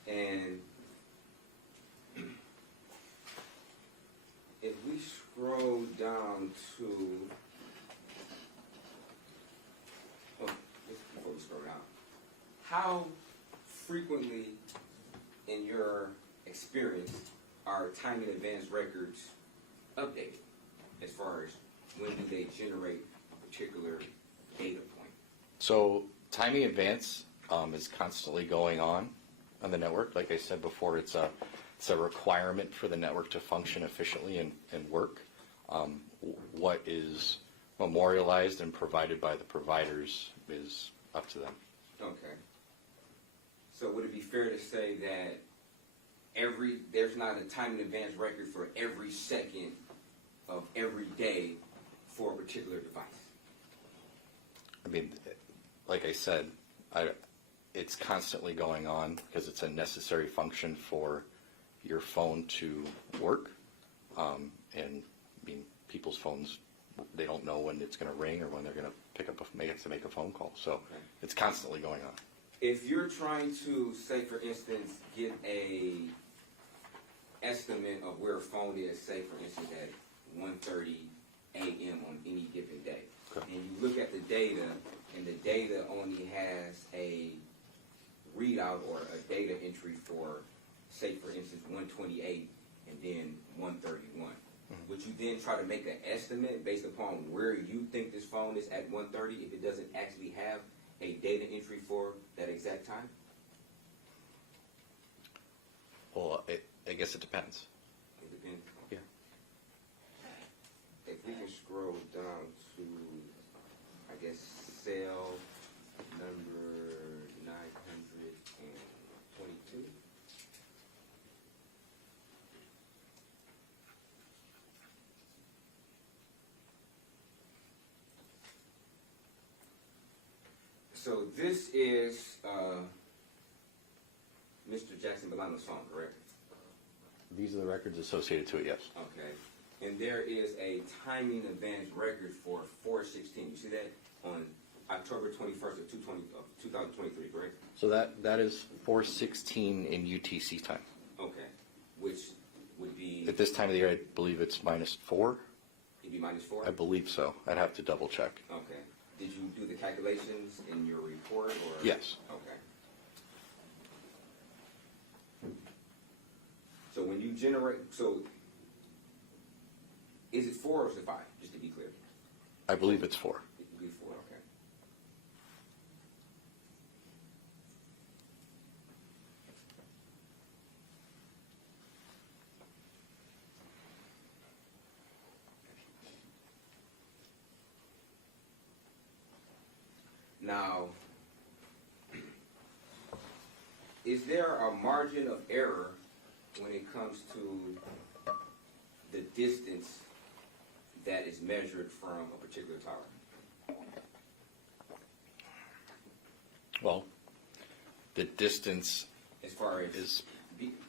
And if we scroll how frequently in your experience are timing advance records updated as far as when do they generate a particular data point? So timing advance is constantly going on the network. Like I said before, it's a requirement for the network to function efficiently and work. What is memorialized and provided by the providers is up to them. Okay. So would it be fair to say that there's not a time in advance record for every second of every day for a particular device? I mean, like I said, it's constantly going on because it's a necessary function for your phone to work. And I mean, people's phones, they don't know when it's going to ring or when they're going to make a phone call. So it's constantly going on. If you're trying to, say for instance, get a estimate of where a phone is, say for instance at 1:30 a.m. on any given day, Okay. and you look at the data, and the data only has a readout or a data entry for, say for instance, 1:28 and then 1:31. Would you then try to make an estimate based upon where you think this phone is at 1:30 if it doesn't actually have a data entry for that exact time? Well, I guess it depends. It depends. Yeah. If we can scroll down to, I guess, cell number 922. So this is Mr. Jackson-Bolanos' phone, correct? These are the records associated to it, yes. Okay. And there is a timing advance record for 4/16. You see that on October 21st of 2023, correct? So that is 4:16 in UTC time. Okay. Which would be, At this time of the year, I believe it's -4. it'd be -4? I believe so. I'd have to double check. Okay. Did you do the calculations in your report or? Yes. Okay. So when you generate, so is it 4 or is it 5? Just to be clear. I believe it's 4. It would be 4, okay. Now, is there a margin of error when it comes to the distance that is measured from a particular tower? Well, the distance As far as is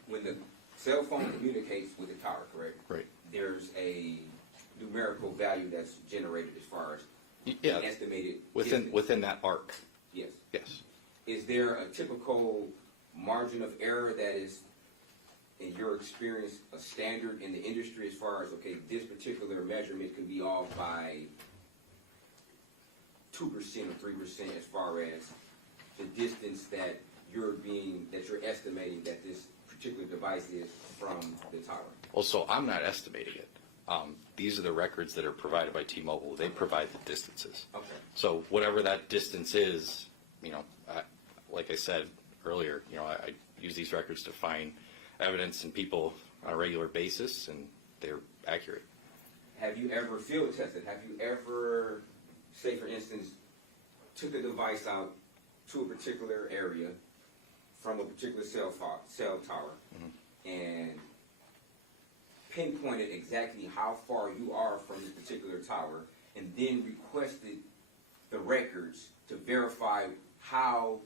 when the cell phone communicates with the tower, correct? right. There's a numerical value that's generated as far as Yeah, the estimated within distance. that arc. Yes. Yes. Is there a typical margin of error that is, in your experience, a standard in the industry as far as, okay, this particular measurement can be off by 2% or 3% as far as the distance that you're estimating that this particular device is from the tower? Well, so I'm not estimating it. These are the records that are provided by T-Mobile. They provide the distances. Okay. So whatever that distance is, like I said earlier, I use these records to find evidence in people on a regular basis, and they're accurate. Have you ever field tested? Have you ever, say for instance, took a device out to a particular area from a particular cell tower and pinpointed exactly how far you are from this particular tower and then requested the records to verify how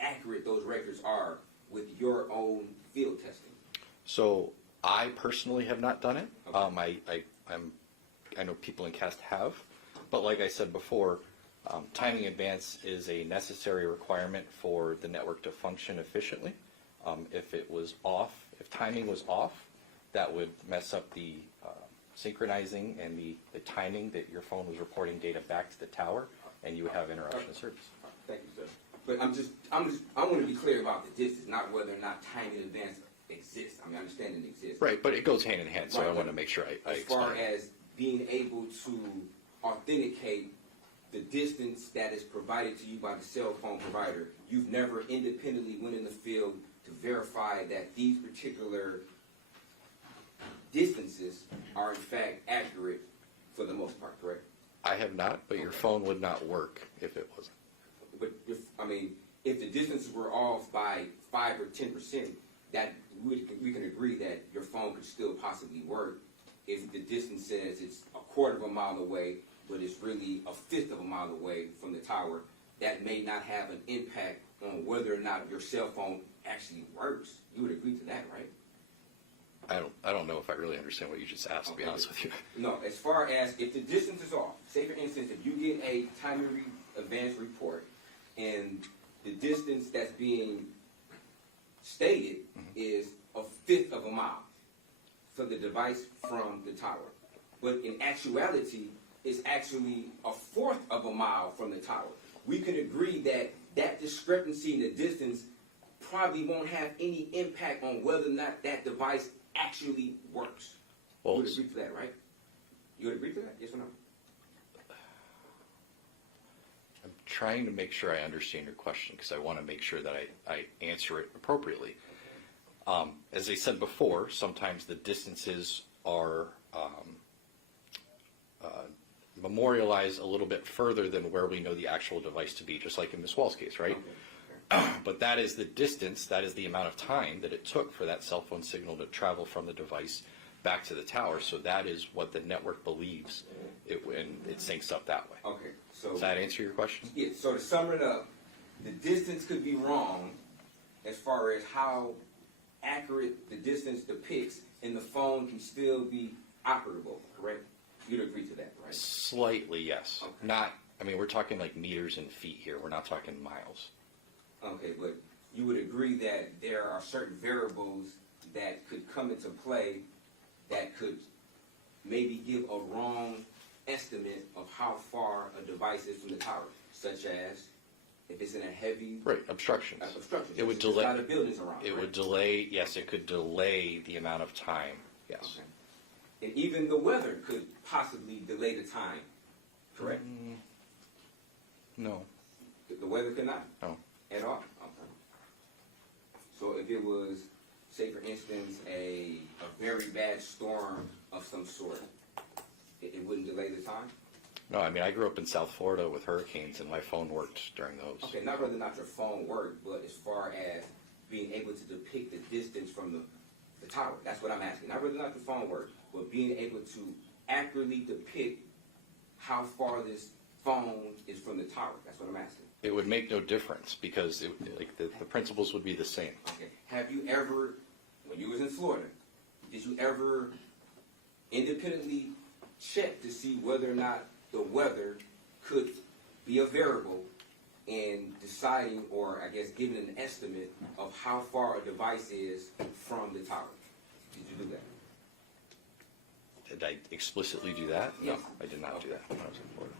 accurate those records are with your own field testing? So I personally have not done it. Okay. I know people in CAST have, but like I said before, timing advance is a necessary requirement for the network to function efficiently. If timing was off, that would mess up the synchronizing and the timing that your phone was reporting data back to the tower, and you would have interruption of service. Thank you, sir. But I want to be clear about the distance, not whether or not time in advance exists. I mean, I understand it exists. Right, but it goes hand in hand, so Right, I want but to make sure I As far explain. as being able to authenticate the distance that is provided to you by the cell phone provider, you've never independently went in the field to verify that these particular distances are in fact accurate for the most part, correct? I have not, but your phone would not work if it wasn't. But if the distances were off by 5 or 10%, that we can agree that your phone could still possibly work. If the distance says it's a quarter of a mile away, but it's really a fifth of a mile away from the tower, that may not have an impact on whether or not your cell phone actually works. You would agree to that, right? I don't know if I really understand what you just asked, to be Okay. honest with you. No, as far as if the distance is off, say for instance, if you get a time advance report and the distance that's being stated is a fifth of a mile for the device from the tower, but in actuality, it's actually a fourth of a mile from the tower. We can agree that that discrepancy in the distance probably won't have any impact on whether or not that device actually works. Well, You would agree to that, right? You would agree to that? Yes or no? I'm trying to make sure I understand your question because I want to make sure that I answer it appropriately. As I said before, sometimes the distances are memorialized a little bit further than where we know the actual device to be, just like in Ms. Wall's case, right? Okay. But that is the distance, that is the amount of time that it took for that cell phone signal to travel from the device back to the tower. So that is what the network believes when it syncs up that way. Okay. So Does that answer your question? yeah, so to sum it up, the distance could be wrong as far as how accurate the distance depicts, and the phone can still be operable, correct? You'd agree to that, right? Slightly, yes. Okay. Not, I mean, we're talking like meters and feet here. We're not talking miles. Okay, but you would agree that there are certain variables that could come into play that could maybe give a wrong estimate of how far a device is from the tower, such as if it's in a heavy Right, obstructions. obstruction. It would such as delay. a lot of buildings around. It right? would delay, yes, it could delay the amount of time, yes. Okay. And even the weather could possibly delay the time, correct? No, The weather could not? no. At all? Okay. So if it was, say for instance, a very bad storm of some sort, it wouldn't delay the time? No, I mean, I grew up in South Florida with hurricanes, and my phone worked during those. Okay, not whether or not your phone worked, but as far as being able to depict the distance from the tower. That's what I'm asking. Not whether or not the phone worked, but being able to accurately depict how far this phone is from the tower. That's what I'm asking. It would make no difference because the principles would be the same. Okay. Have you ever, when you was in Florida, did you ever independently check to see whether or not the weather could be a variable in deciding, or I guess giving an estimate of how far a device is from the tower? Did you do that? Did I explicitly do that? No, Yes. I did not do that when I was in Florida.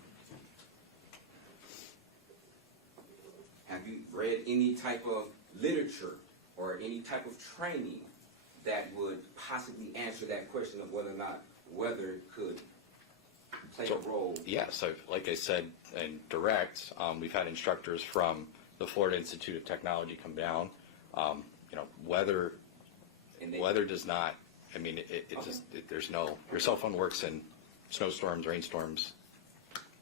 Have you read any type of literature or any type of training that would possibly answer that question of whether or not weather could play a role? Yes, like I said in direct, we've had instructors from the Florida Institute of Technology come down. Weather does not. I mean, there's no. Your cell phone works in snowstorms, rainstorms,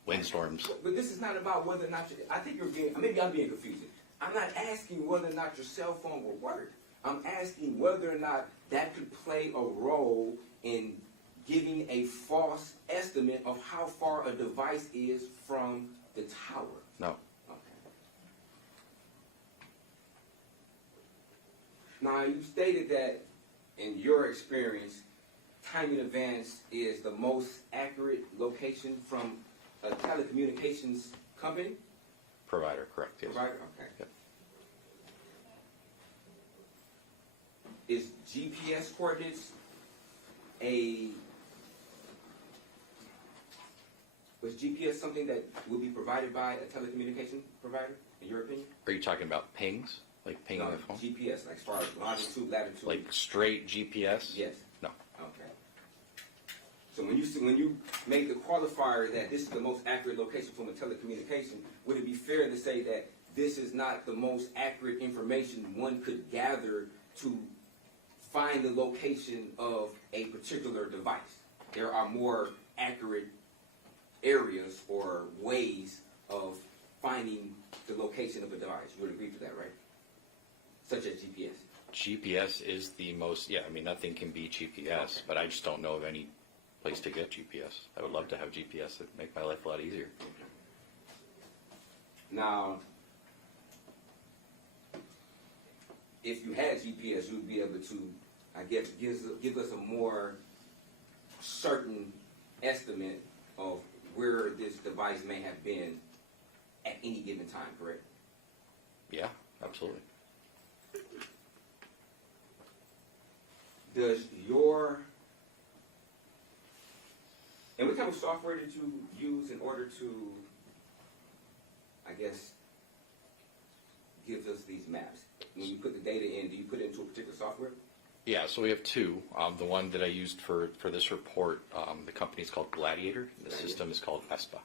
windstorms. But this is not about whether or not I think maybe I'm being confusing. I'm not asking whether or not your cell phone will work. I'm asking whether or not that could play a role in giving a false estimate of how far a device is from the tower. No. Okay. Now, you stated that in your experience, time in advance is the most accurate location from a telecommunications company? Provider, correct, yes. Provider? Okay. Yep. Is GPS coordinates a Was GPS something that would be provided by a telecommunication provider, in your opinion? Are you talking about pings? Like pinging No, the phone? GPS, like as far as longitude, latitude. Like straight GPS? Yes. No. Okay. So when you make the qualifier that this is the most accurate location from a telecommunication, would it be fair to say that this is not the most accurate information one could gather to find the location of a particular device? There are more accurate areas or ways of finding the location of a device. You would agree to that, right? Such as GPS. GPS is the most, yeah, I mean, nothing can beat GPS, Okay. but I just don't know of any place to get GPS. I would love to have GPS. It'd make my life a lot easier. Now, if you had GPS, you would be able to, I guess, give us a more certain estimate of where this device may have been at any given time, correct? Yeah, absolutely. Does and what type of software did you use in order to, I guess, give us these maps? When you put the data in, do you put it into a particular software? Yeah, so we have two. The one that I used for this report, the company's called Gladiator. The system is called ESPA.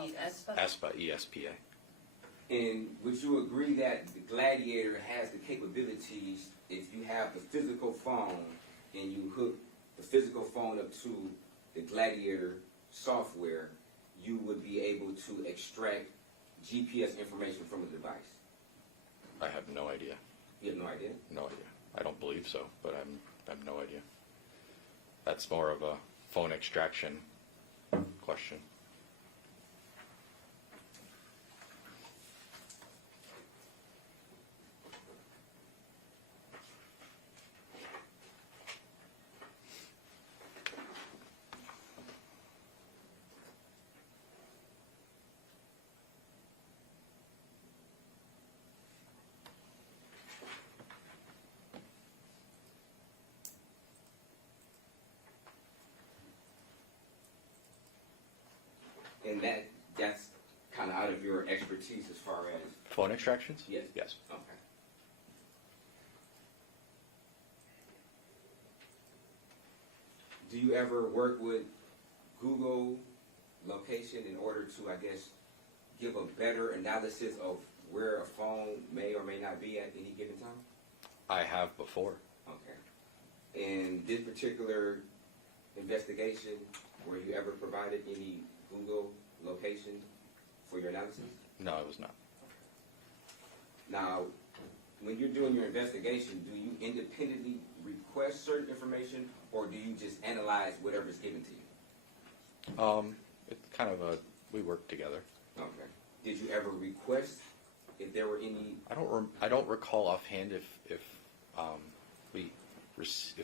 Okay. ESPA? ESPA, E-S-P-A. And would you agree that the Gladiator has the capabilities, if you have the physical phone and you hook the physical phone up to the Gladiator software, you would be able to extract GPS information from a device? I have no idea. You have no idea? No idea. I don't believe so, but I have no idea. That's more of a phone extraction question. And that's kind of out of your expertise as far as... Phone extractions? Yes. Yes. Okay. Do you ever work with Google location in order to, I guess, give a better analysis of where a phone may or may not be at any given time? I have before. Okay. In this particular investigation, were you ever provided any Google location for your analysis? No, I was not. Now, when you're doing your investigation, do you independently request certain information, or do you just analyze whatever's given to you? It's kind of we work together. Okay. Did you ever request if there were any? I don't recall offhand if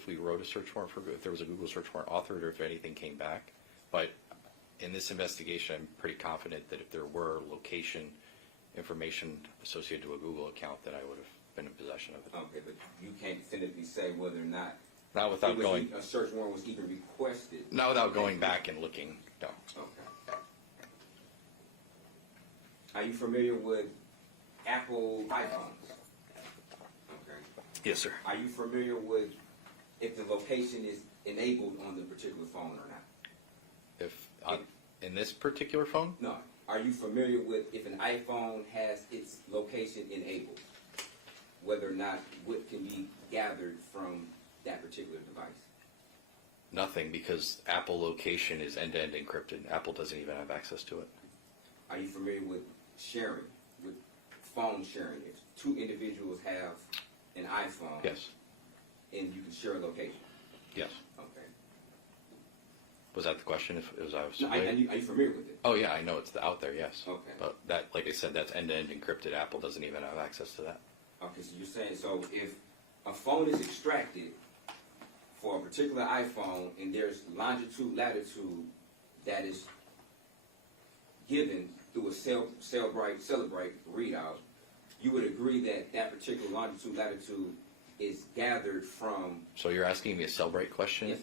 we wrote a search warrant if there was a Google search warrant authored or if anything came back. But in this investigation, I'm pretty confident that if there were location information associated to a Google account, that I would have been in possession of it. Okay, but you can't definitively say whether or not Not without going. a search warrant was even requested. Not without going back and looking. No. Okay. Are you familiar with Apple iPhones? Okay. Yes, sir. Are you familiar with if the location is enabled on the particular phone or not? If in this particular phone, No. Are you familiar with if an iPhone has its location enabled? Whether or not what can be gathered from that particular device? nothing, because Apple location is end-to-end encrypted. Apple doesn't even have access to it. Are you familiar with sharing, with phone sharing? If two individuals have an iPhone. Yes. And you can share a location. Yes. Okay. Was that the question? If it was, I was. No, are you familiar with it? Oh yeah, I know it's out there. Yes. Okay. But that, like I said, that's end-to-end encrypted. Apple doesn't even have access to that. Okay, so you're saying, so if a phone is extracted for a particular iPhone and there's longitude, latitude that is given through a Celebrite readout, you would agree that that particular longitude, latitude is gathered from... So you're asking me a Cellbrite question? Yes.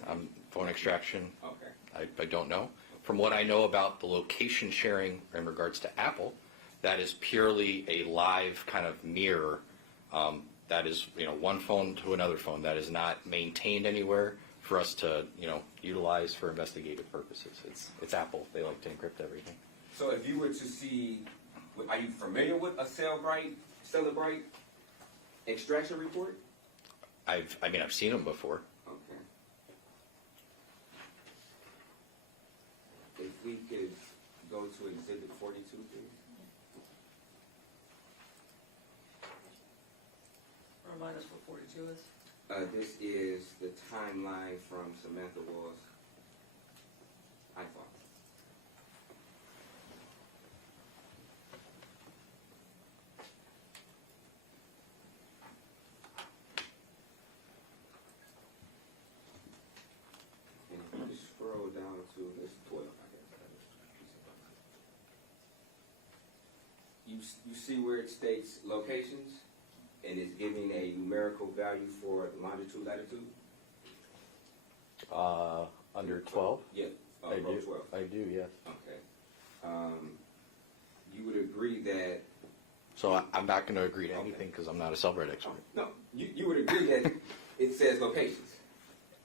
Phone extraction? Okay. I don't know. From what I know about the location sharing in regards to Apple, that is purely a live kind of mirror. That is, one phone to another phone. That is not maintained anywhere for us to, utilize for investigative purposes. It's Apple. They like to encrypt everything. So if you were to see, are you familiar with a Cellular extraction report? I've seen them before. Okay. If we could go to Exhibit 42, please. Remind us what 42 is. This is the timeline from Samantha Woll's iPhone. And if you just scroll down to this 12, I guess. You see where it states locations? And it's giving a numerical value for longitude, latitude? Under 12? Yeah, I row do. 12. I do, yes. Okay. You would agree that, So I'm not going to agree to anything because I'm not a Cellular expert. no, you would agree that it says locations.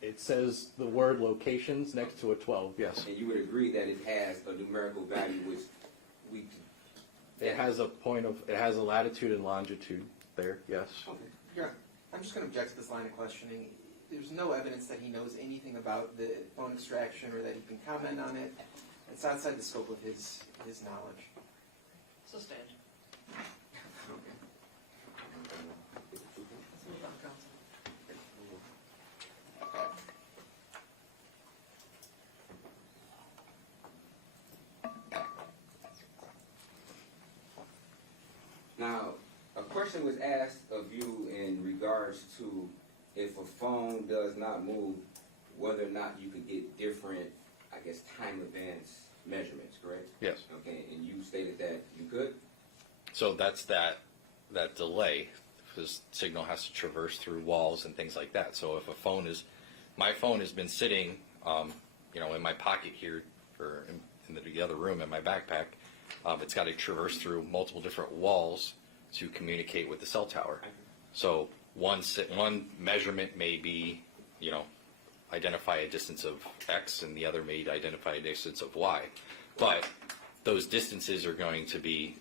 It says the word locations next to a 12, yes. And you would agree that it has a numerical value which we can. It has a latitude and longitude there, yes. Okay. Yeah, I'm just going to object to this line of questioning. There's no evidence that he knows anything about the phone extraction or that he can comment on it. It's outside the scope of his knowledge. Sustained. Okay. Let's move on, council. Now, a question was asked of you in regards to if a phone does not move, whether or not you could get different, I guess, time advance measurements, correct? Yes. Okay, and you stated that you could? So that's that delay, because signal has to traverse through walls and things like that. So if my phone has been sitting, in my pocket here, or in the other room in my backpack, it's got to traverse through multiple different walls to communicate with the cell tower. So one measurement may be, identify a distance of X, and the other may identify a distance of Y. But those distances are going to be,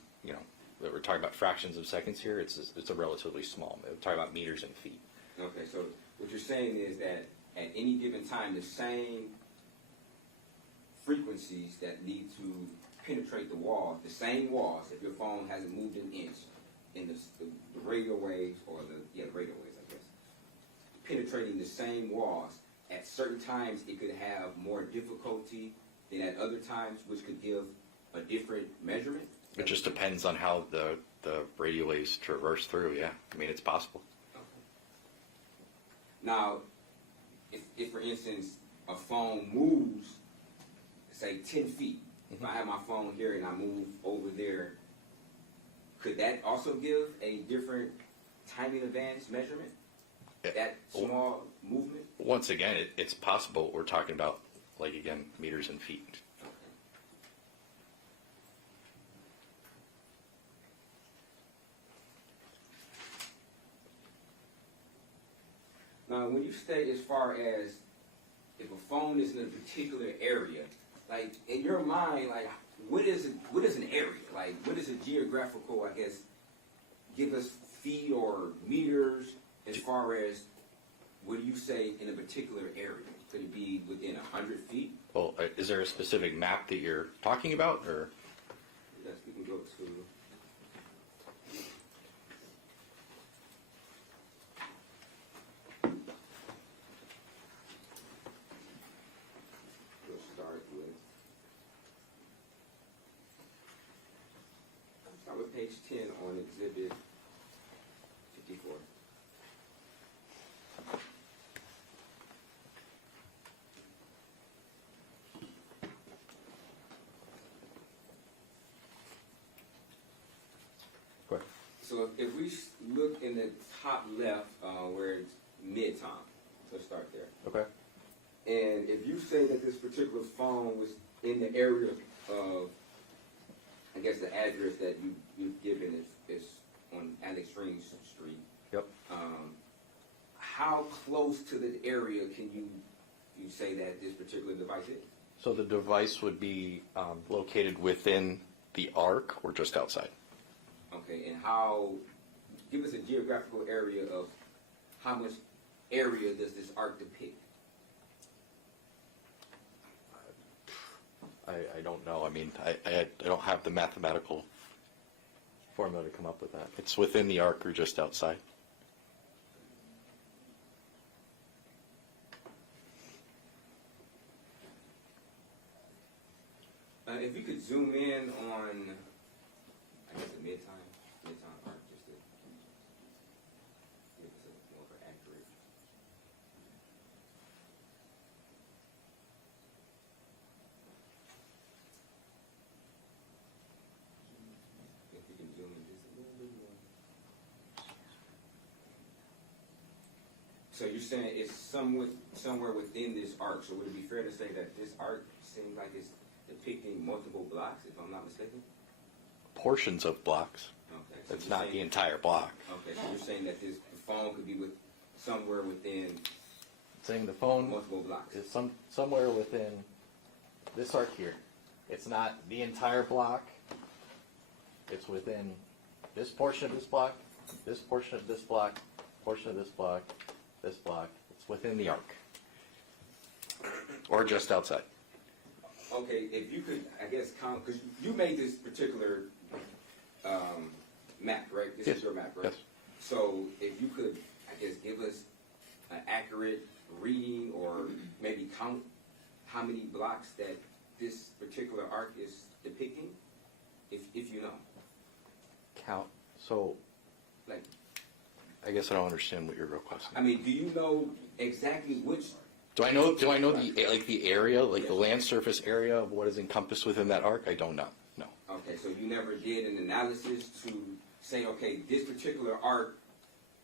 we're talking about fractions of seconds here. It's a relatively small. We're talking about meters and feet. Okay, so what you're saying is that at any given time, the same frequencies that need to penetrate the walls, the same walls, if your phone hasn't moved an inch in the radio waves, or the radio waves, I guess, penetrating the same walls, at certain times it could have more difficulty than at other times, which could give a different measurement? It just depends on how the radio waves traverse through, yeah. I mean, it's possible. Okay. Now, if for instance, a phone moves, say 10 feet, if I have my phone here and I move over there, could that also give a different timing advance measurement? Yeah. That small movement? Once again, it's possible. We're talking about, meters and feet. Now, when you state as far as if a phone is in a particular area, in your mind, what is an area? What is a geographical, I guess, give us feet or meters as far as what do you say in a particular area? Could it be within 100 feet? Well, is there a specific map that you're talking about, or? Yes, we can go to. We'll start with page 10 on exhibit 54. So if we look in the top left where it's mid-time, let's start there. Okay. And if you say that this particular phone was in the area of, I guess the address that you've given is on Alex Stream Street. Yep. How close to the area can you say that this particular device is? So the device would be located within the arc or just outside? Okay, and give us a geographical area of how much area does this arc depict? I don't know. I mean, I don't have the mathematical formula to come up with that. It's within the arc or just outside. If you could zoom in on, I guess, the midtime arc, just to give us a more of an accurate. If you can zoom in just a little bit more. So you're saying it's somewhere within this arc. So would it be fair to say that this arc seems like it's depicting multiple blocks, if I'm not mistaken? Portions of blocks. Okay. So It's you're not saying- the entire block. Okay, so you're saying that the phone could be somewhere within Saying the phone multiple blocks. is somewhere within this arc here. It's not the entire block. It's within this portion of this block, this portion of this block, portion of this block, this block. It's within the arc. Or just outside. Okay, if you could, I guess, count, because you made this particular map, right? This Yes. is your map, right? Yes. So if you could, I guess, give us an accurate reading or maybe count how many blocks that this particular arc is depicting, if you know. Count. So Like, I guess I don't understand what you're requesting. I mean, do you know exactly which? Do I know the area, like the land surface area of what is encompassed within that arc? I don't know. No. Okay, so you never did an analysis to say, okay, this particular arc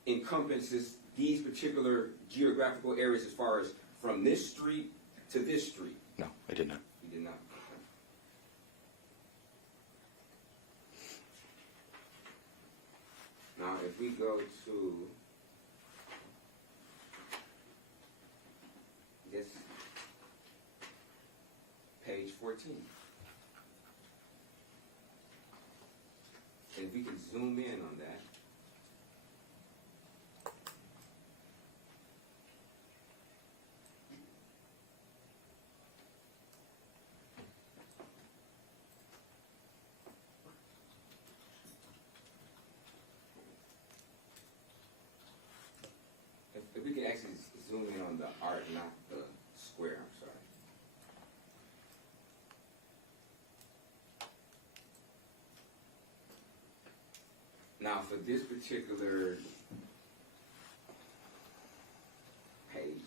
encompasses these particular geographical areas as far as from this street to this street? No, I did not. You did not. Okay. Now, if we go to, I guess, page 14. And if we can zoom in on that. If we can actually zoom in on the arc, not the square, I'm sorry. Now, for this particular page,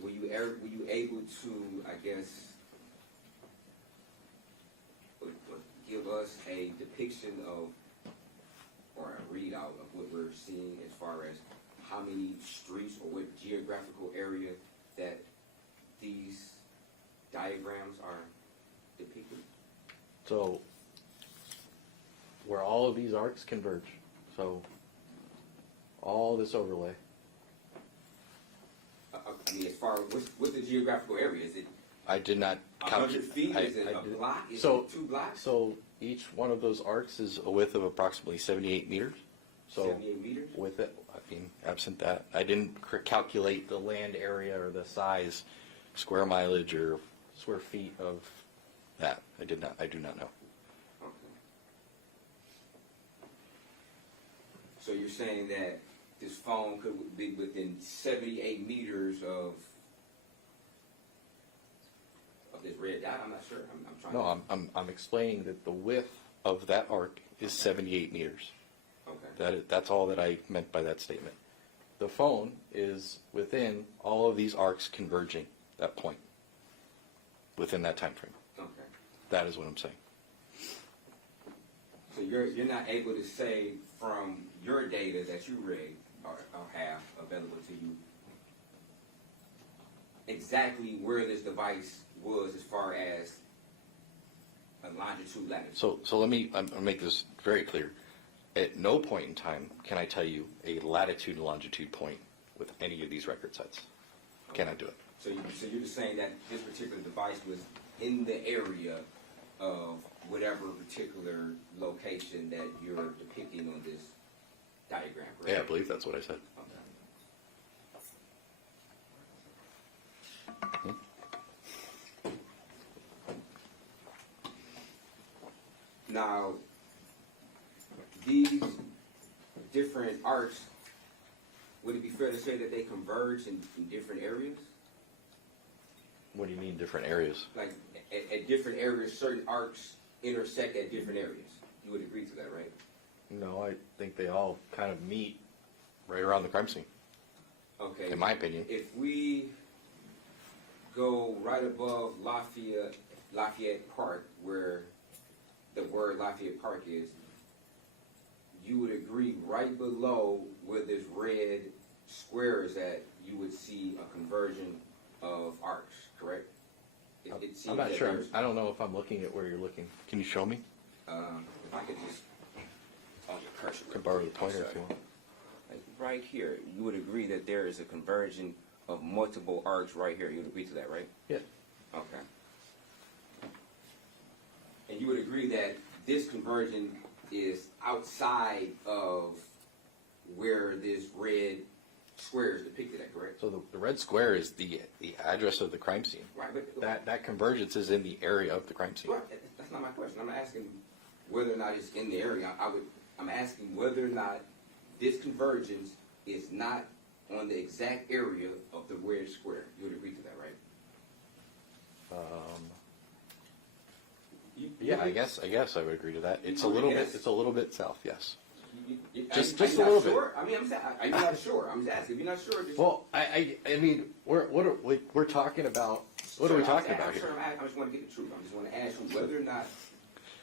were you able to, I guess, give us a depiction of, or a readout of what we're seeing as far as how many streets or what geographical area that these diagrams are depicting? So where all of these arcs converge. So all this overlay. I mean, as far as what's the geographical area? Is it I did not 100 feet? Is it I a did- block? Is So- it 2 blocks? So each one of those arcs is a width of approximately 78 meters. So 78 meters? with it, I mean, absent that, I didn't calculate the land area or the size, square mileage or square feet of that. I do not know. Okay. So you're saying that this phone could be within 78 meters of this red dot? I'm not sure. I'm trying No, to... I'm explaining that the width of that arc is 78 meters. Okay. That's all that I meant by that statement. The phone is within all of these arcs converging, that point, within that time frame. Okay. That is what I'm saying. So you're not able to say from your data that you read or have available to you exactly where this device was as far as longitude, latitude. So let me make this very clear. At no point in time can I tell you a latitude and longitude point with any of these record sets. Cannot do it. So you're just saying that this particular device was in the area of whatever particular location that you're depicting on this diagram, correct? Yeah, I believe that's what I said. Okay. Now, these different arcs, would it be fair to say that they converge in different areas? What do you mean different areas? Like at different areas, certain arcs intersect at different areas. You would agree to that, right? No, I think they all kind of meet right around the crime scene, Okay. in my opinion. If we go right above Lafayette Park, where the word Lafayette Park is, you would agree right below where this red square is at, you would see a conversion of arcs, correct? It seems I'm not that sure. there's- I don't know if I'm looking at where you're looking. Can you show me? If I could just, on your cursor. Could borrow the I'm pointer if sorry. you want. Like right here, you would agree that there is a conversion of multiple arcs right here. You would agree to that, right? Yeah. Okay. And you would agree that this conversion is outside of where this red square is depicted at, correct? So the red square is the address of the crime scene. Right, but That convergence is in the area of the crime scene. right, that's not my question. I'm asking whether or not it's in the area. I'm asking whether or not this convergence is not on the exact area of the red square. You would agree to that, right? Yeah, I guess I would agree to that. It's a Okay, little yes. bit. It's a little bit south. Yes. Just a little bit. sure? I mean, I'm saying, are you not sure? I'm just asking. If you're not sure, just Well, I mean, we're talking about. What are we talking about here? I just want to get the truth. I just want to ask you whether or not.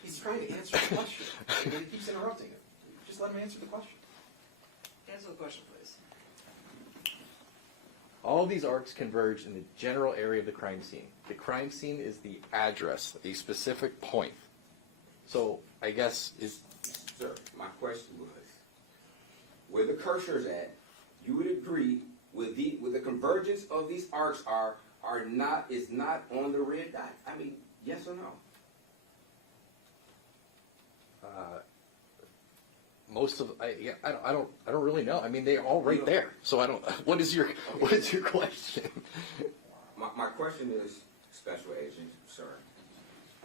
He's trying to answer the question, and he keeps interrupting it. Just let him answer the question. Answer the question, please. All these arcs converge in the general area of the crime scene. The crime scene is the address, a specific point. So I guess is Sir, my question was, where the cursor is at, you would agree with the convergence of these arcs is not on the red dot. I mean, yes or no? most of I don't really know. I mean, they're all right there. So I don't. What is your question? My question is, Special Agent, sir,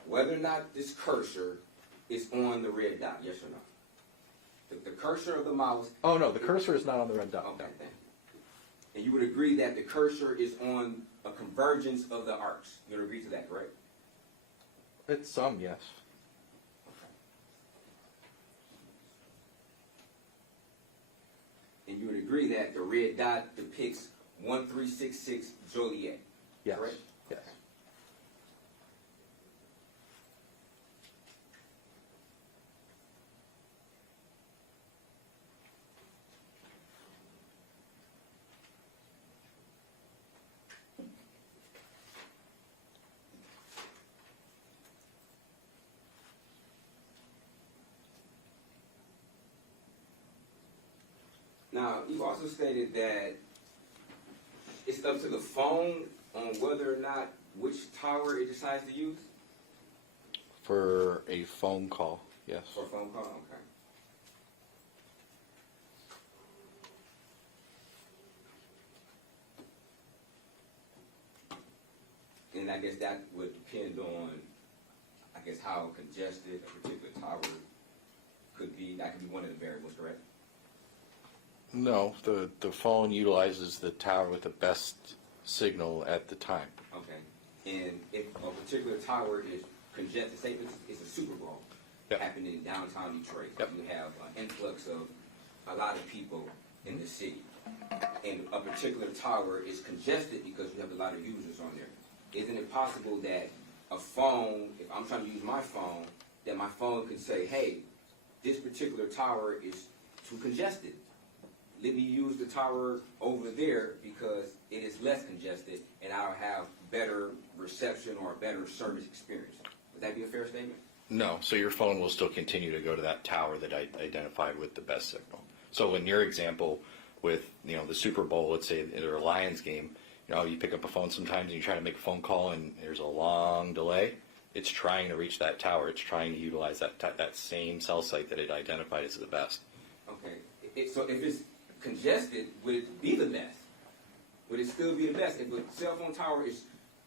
whether or not this cursor is on the red dot, yes or no? The cursor of the mouse. Oh no, the cursor is not on the red dot. Okay, then. And you would agree that the cursor is on a convergence of the arcs. You would agree to that, correct? It's some, yes. And you would agree that the red dot depicts 1366 Joliet, Yes. correct? Yes. Now, you also stated that it's up to the phone on whether or not which tower it decides to use For a phone call, yes. for a phone call. Okay. And I guess that would depend on, I guess, how congested a particular tower could be. That could be one of the variables, correct? No, the phone utilizes the tower with the best signal at the time. Okay. And if a particular tower is congested, say it's a Super Bowl Yep. happening in downtown Detroit. Yep. You have an influx of a lot of people in the city. And a particular tower is congested because you have a lot of users on there. Isn't it possible that a phone, if I'm trying to use my phone, that my phone could say, hey, this particular tower is too congested. Let me use the tower over there because it is less congested and I'll have better reception or a better service experience. Would that be a fair statement? No, so your phone will still continue to go to that tower that I identified with the best signal. So in your example with, the Super Bowl, let's say or a Lions game, you pick up a phone sometimes and you try to make a phone call and there's a long delay. It's trying to reach that tower. It's trying to utilize that same cell site that it identified as the best. Okay. So if it's congested, would it be the best? Would it still be the best? If a cell phone tower is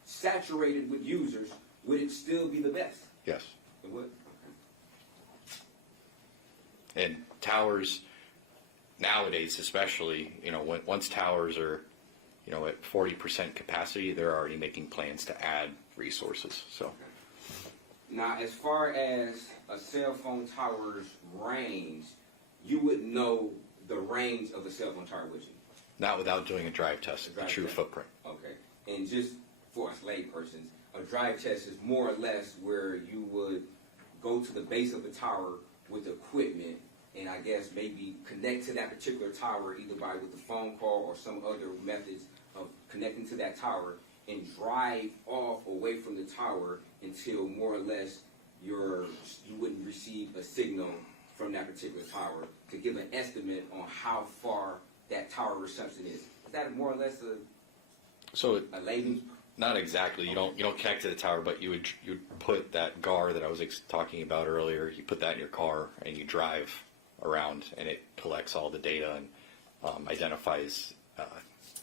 saturated with users, would it still be the best? Yes. It would? Okay. And towers, nowadays especially, once towers are, at 40% capacity, they're already making plans to add resources. So. Okay. Now, as far as a cell phone tower's range, you would know the range of a cell phone tower, would you? Not without doing a drive test, the true footprint. Okay. And just for us laypersons, a drive test is more or less where you would go to the base of the tower with equipment and I guess maybe connect to that particular tower either with a phone call or some other methods of connecting to that tower and drive off away from the tower until more or less you wouldn't receive a signal from that particular tower to give an estimate on how far that tower reception is. Is that more or less a layman's? Not exactly. You don't connect to the tower, but you would put that GAR that I was talking about earlier. You put that in your car and you drive around, and it collects all the data and identifies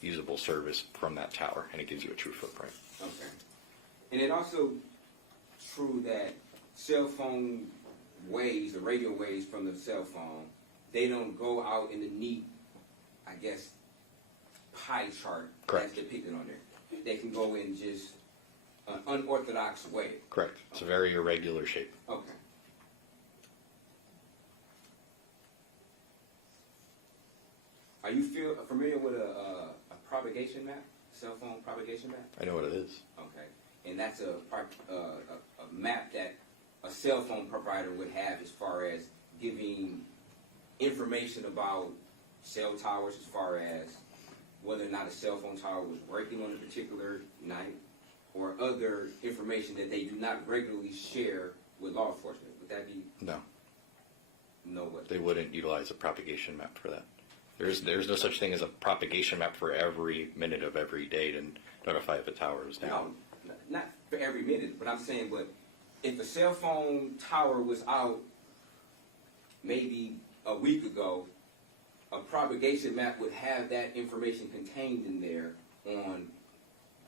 usable service from that tower, and it gives you a true footprint. Okay. And it also true that cell phone waves, the radio waves from the cell phone, they don't go out in the neat, I guess, pie chart Correct. that's depicted on there. They can go in just an unorthodox way. Correct. It's a very irregular shape. Okay. Are you familiar with a propagation map, cell phone propagation map? I know what it is. Okay. And that's a map that a cell phone provider would have as far as giving information about cell towers as far as whether or not a cell phone tower was working on a particular night or other information that they do not regularly share with law enforcement. Would that be? No. No what? They wouldn't utilize a propagation map for that. There's no such thing as a propagation map for every minute of every day to notify if a tower is down. No, not for every minute, but I'm saying, but if a cell phone tower was out maybe a week ago, a propagation map would have that information contained in there on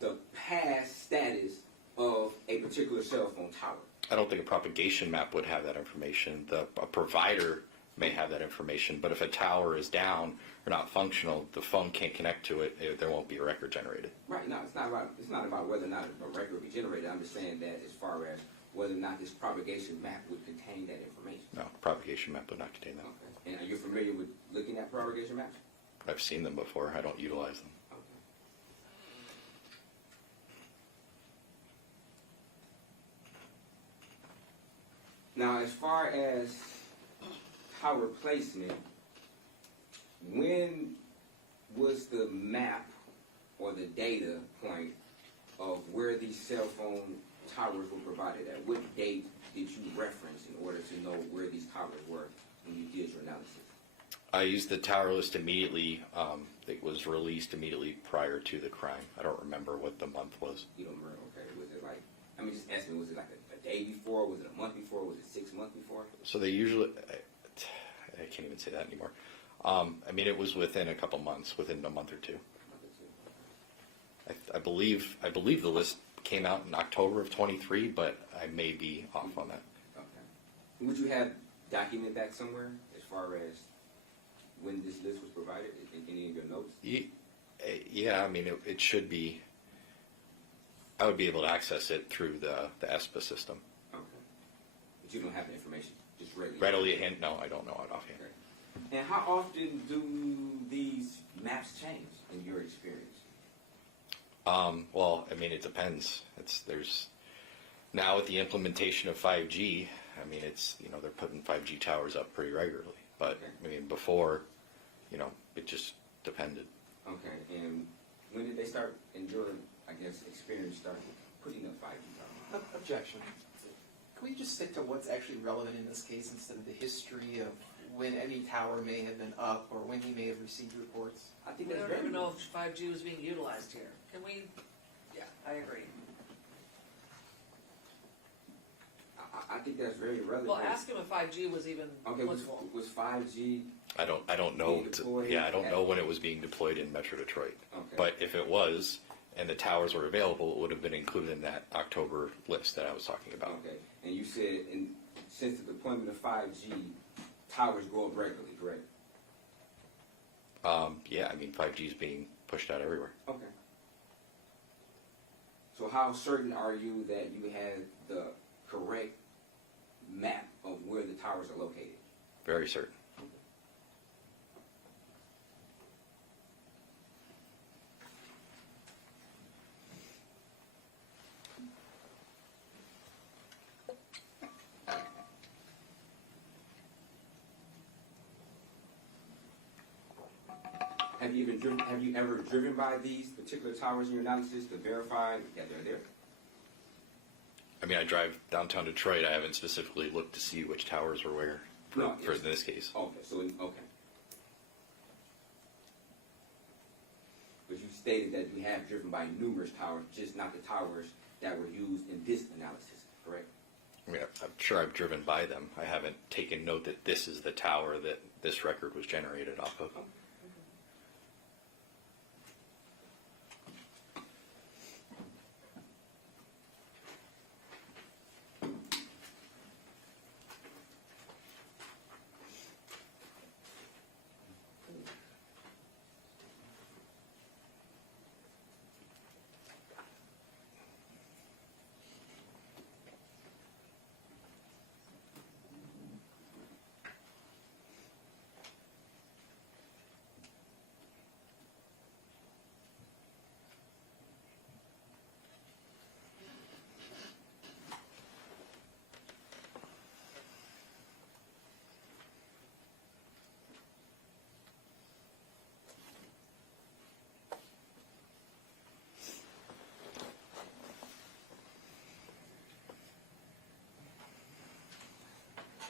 the past status of a particular cell phone tower. I don't think a propagation map would have that information. A provider may have that information, but if a tower is down or not functional, the phone can't connect to it, there won't be a record generated. Right, no, it's not about whether or not a record will be generated. I'm just saying that as far as whether or not this propagation map would contain that information. No, propagation map would not contain that. Okay. And are you familiar with looking at propagation maps? I've seen them before. I don't utilize them. Okay. Now, as far as tower placement, when was the map or the data point of where these cell phone towers were provided at? What date did you reference in order to know where these towers were when you did your analysis? I used the tower list immediately. It was released immediately prior to the crime. I don't remember what the month was. You don't remember? Okay. Was it like, I mean, just estimate, was it like a day before? Was it a month before? Was it 6 months before? So they usually, I can't even say that anymore. I mean, it was within a couple months, within a month or two. I believe the list came out in October of 23, but I may be off on that. Okay. Would you have documented that somewhere as far as when this list was provided in any of your notes? Yeah, I mean, it should be. I would be able to access it through the ESPA system. Okay. But you don't have the information just readily? Readily at hand? No, I don't know it offhand. Okay. And how often do these maps change in your experience? Well, I mean, it depends. There's now with the implementation of 5G. I mean, they're putting 5G towers up pretty regularly. But Okay. I mean, before, it just depended. Okay. And when did they start, in your, I guess, experience, start putting up 5G towers? Objection. Can we just stick to what's actually relevant in this case instead of the history of when any tower may have been up or when he may have received reports? I think We that's don't very even know if 5G was being utilized here. Can we, yeah, I agree. I think that's very relevant. Well, ask him if 5G was even Okay, applicable. was 5G I don't know. being deployed? Yeah, I don't know when it was being deployed in Metro Detroit. Okay. But if it was, and the towers were available, it would have been included in that October list that I was talking about. Okay, and you said since the deployment of 5G, towers go up regularly, correct? Yeah, I mean, 5G is being pushed out everywhere. Okay. So how certain are you that you had the correct map of where the towers are located? Very certain. Have you ever driven by these particular towers in your analysis to verify that they're there? I mean, I drive downtown Detroit. I haven't specifically looked to see which towers were where for, No, for yes. this case. Okay, okay. But you stated that you have driven by numerous towers, just not the towers that were used in this analysis, correct? I mean, I'm sure I've driven by them. I haven't taken note that this is the tower that this record was generated off of.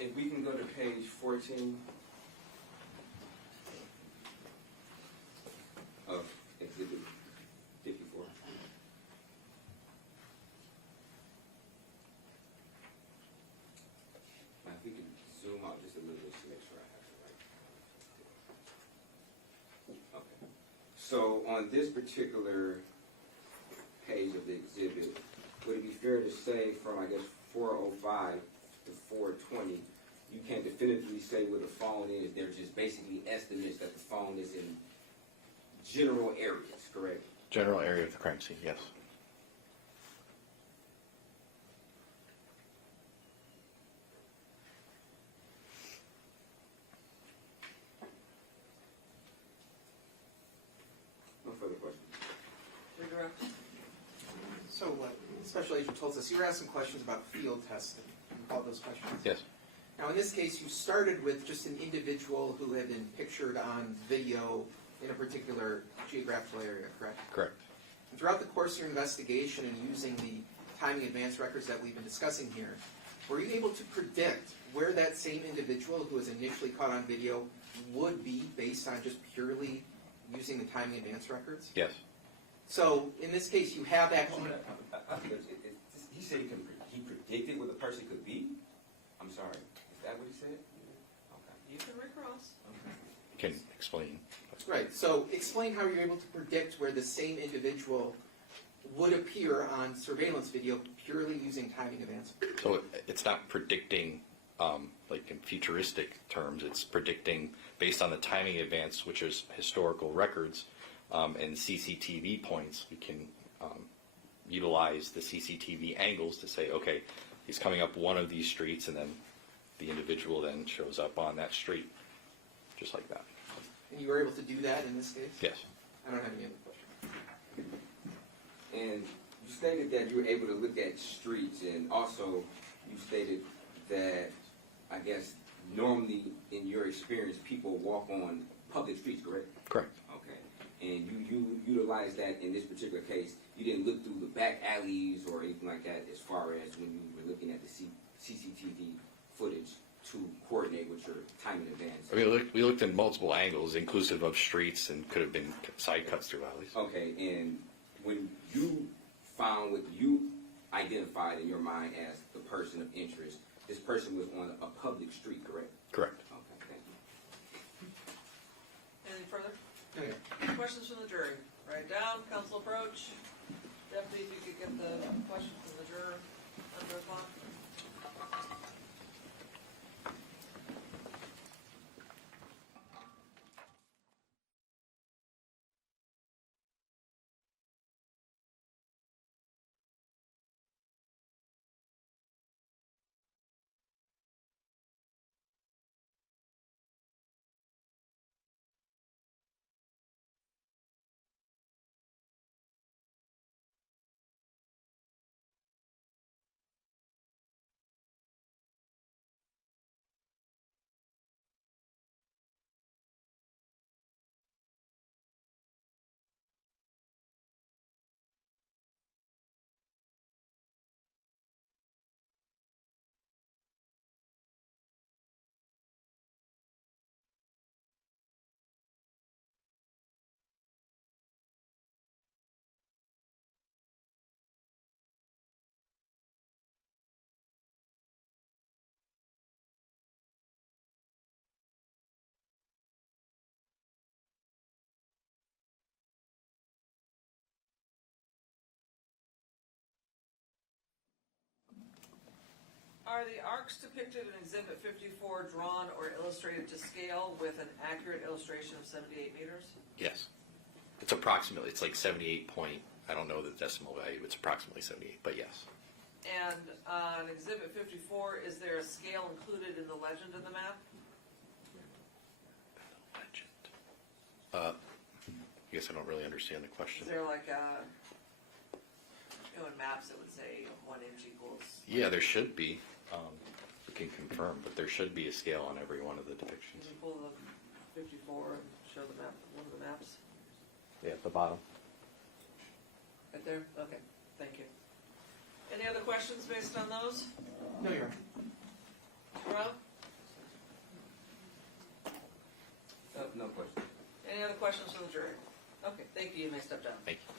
If we can go to page 14 of Exhibit 54. Now, if we can zoom out just a little bit to make sure I have it right. Okay. So on this particular page of the exhibit, would it be fair to say from, I guess, 405 to 420, you can't definitively say where the phone is? They're just basically estimates that the phone is in general areas, correct? General area of the crime scene, yes. No further questions. Redirect. So, Special Agent Toltzis, you were asking questions about field testing. Can you call those questions? Yes. Now, in this case, you started with just an individual who had been pictured on video in a particular geographical area, correct? Correct. And throughout the course of your investigation and using the timing advance records that we've been discussing here, were you able to predict where that same individual who was initially caught on video would be based on just purely using the timing advance records? Yes. So, in this case, you have actually... I think he said he predicted what the person could be? I'm sorry. Is that what he said? Okay. You can recross. Can explain. Right, so explain how you're able to predict where the same individual would appear on surveillance video purely using timing advance. So it's not predicting like in futuristic terms. It's predicting based on the timing advance, which is historical records and CCTV points. We can utilize the CCTV angles to say, okay, he's coming up one of these streets, and then the individual then shows up on that street, just like that. And you were able to do that in this case? Yes. I don't have any other questions. And you stated that you were able to look at streets, and also you stated that, I guess, normally in your experience, people walk on public streets, correct? Correct. Okay. And you utilized that in this particular case. You didn't look through the back alleys or anything like that as far as when you were looking at the CCTV footage to coordinate with your time in advance. I mean, we looked in multiple angles, inclusive of streets, and could have been side cuts through alleys. Okay, and when you found what you identified in your mind as the person of interest, this person was on a public street, correct? Correct. Okay, thank you. Anything further? No, Your Questions from the jury? Write down, council approach. Deputy, if you could get the question from the juror under response. Are the arcs depicted in Exhibit 54 drawn or illustrated to scale with an accurate illustration of 78 meters? Yes. It's approximately, it's like 78 point, I don't know the decimal value, it's approximately 78, but yes. And on Exhibit 54, is there a scale included in the legend of the map? Legend. I guess I don't really understand the question. Is there like a, in maps it would say 1 inch equals? Yeah, there should be. We can confirm, but there should be a scale on every one of the Can depictions. you pull the 54 and show the map, one of the maps? Yeah, at the bottom. Right there? Okay, thank you. Any other questions based on those? No, Your Honor. Rob? No question. Any other questions from the jury? Okay, thank you. You may step down. Thank you.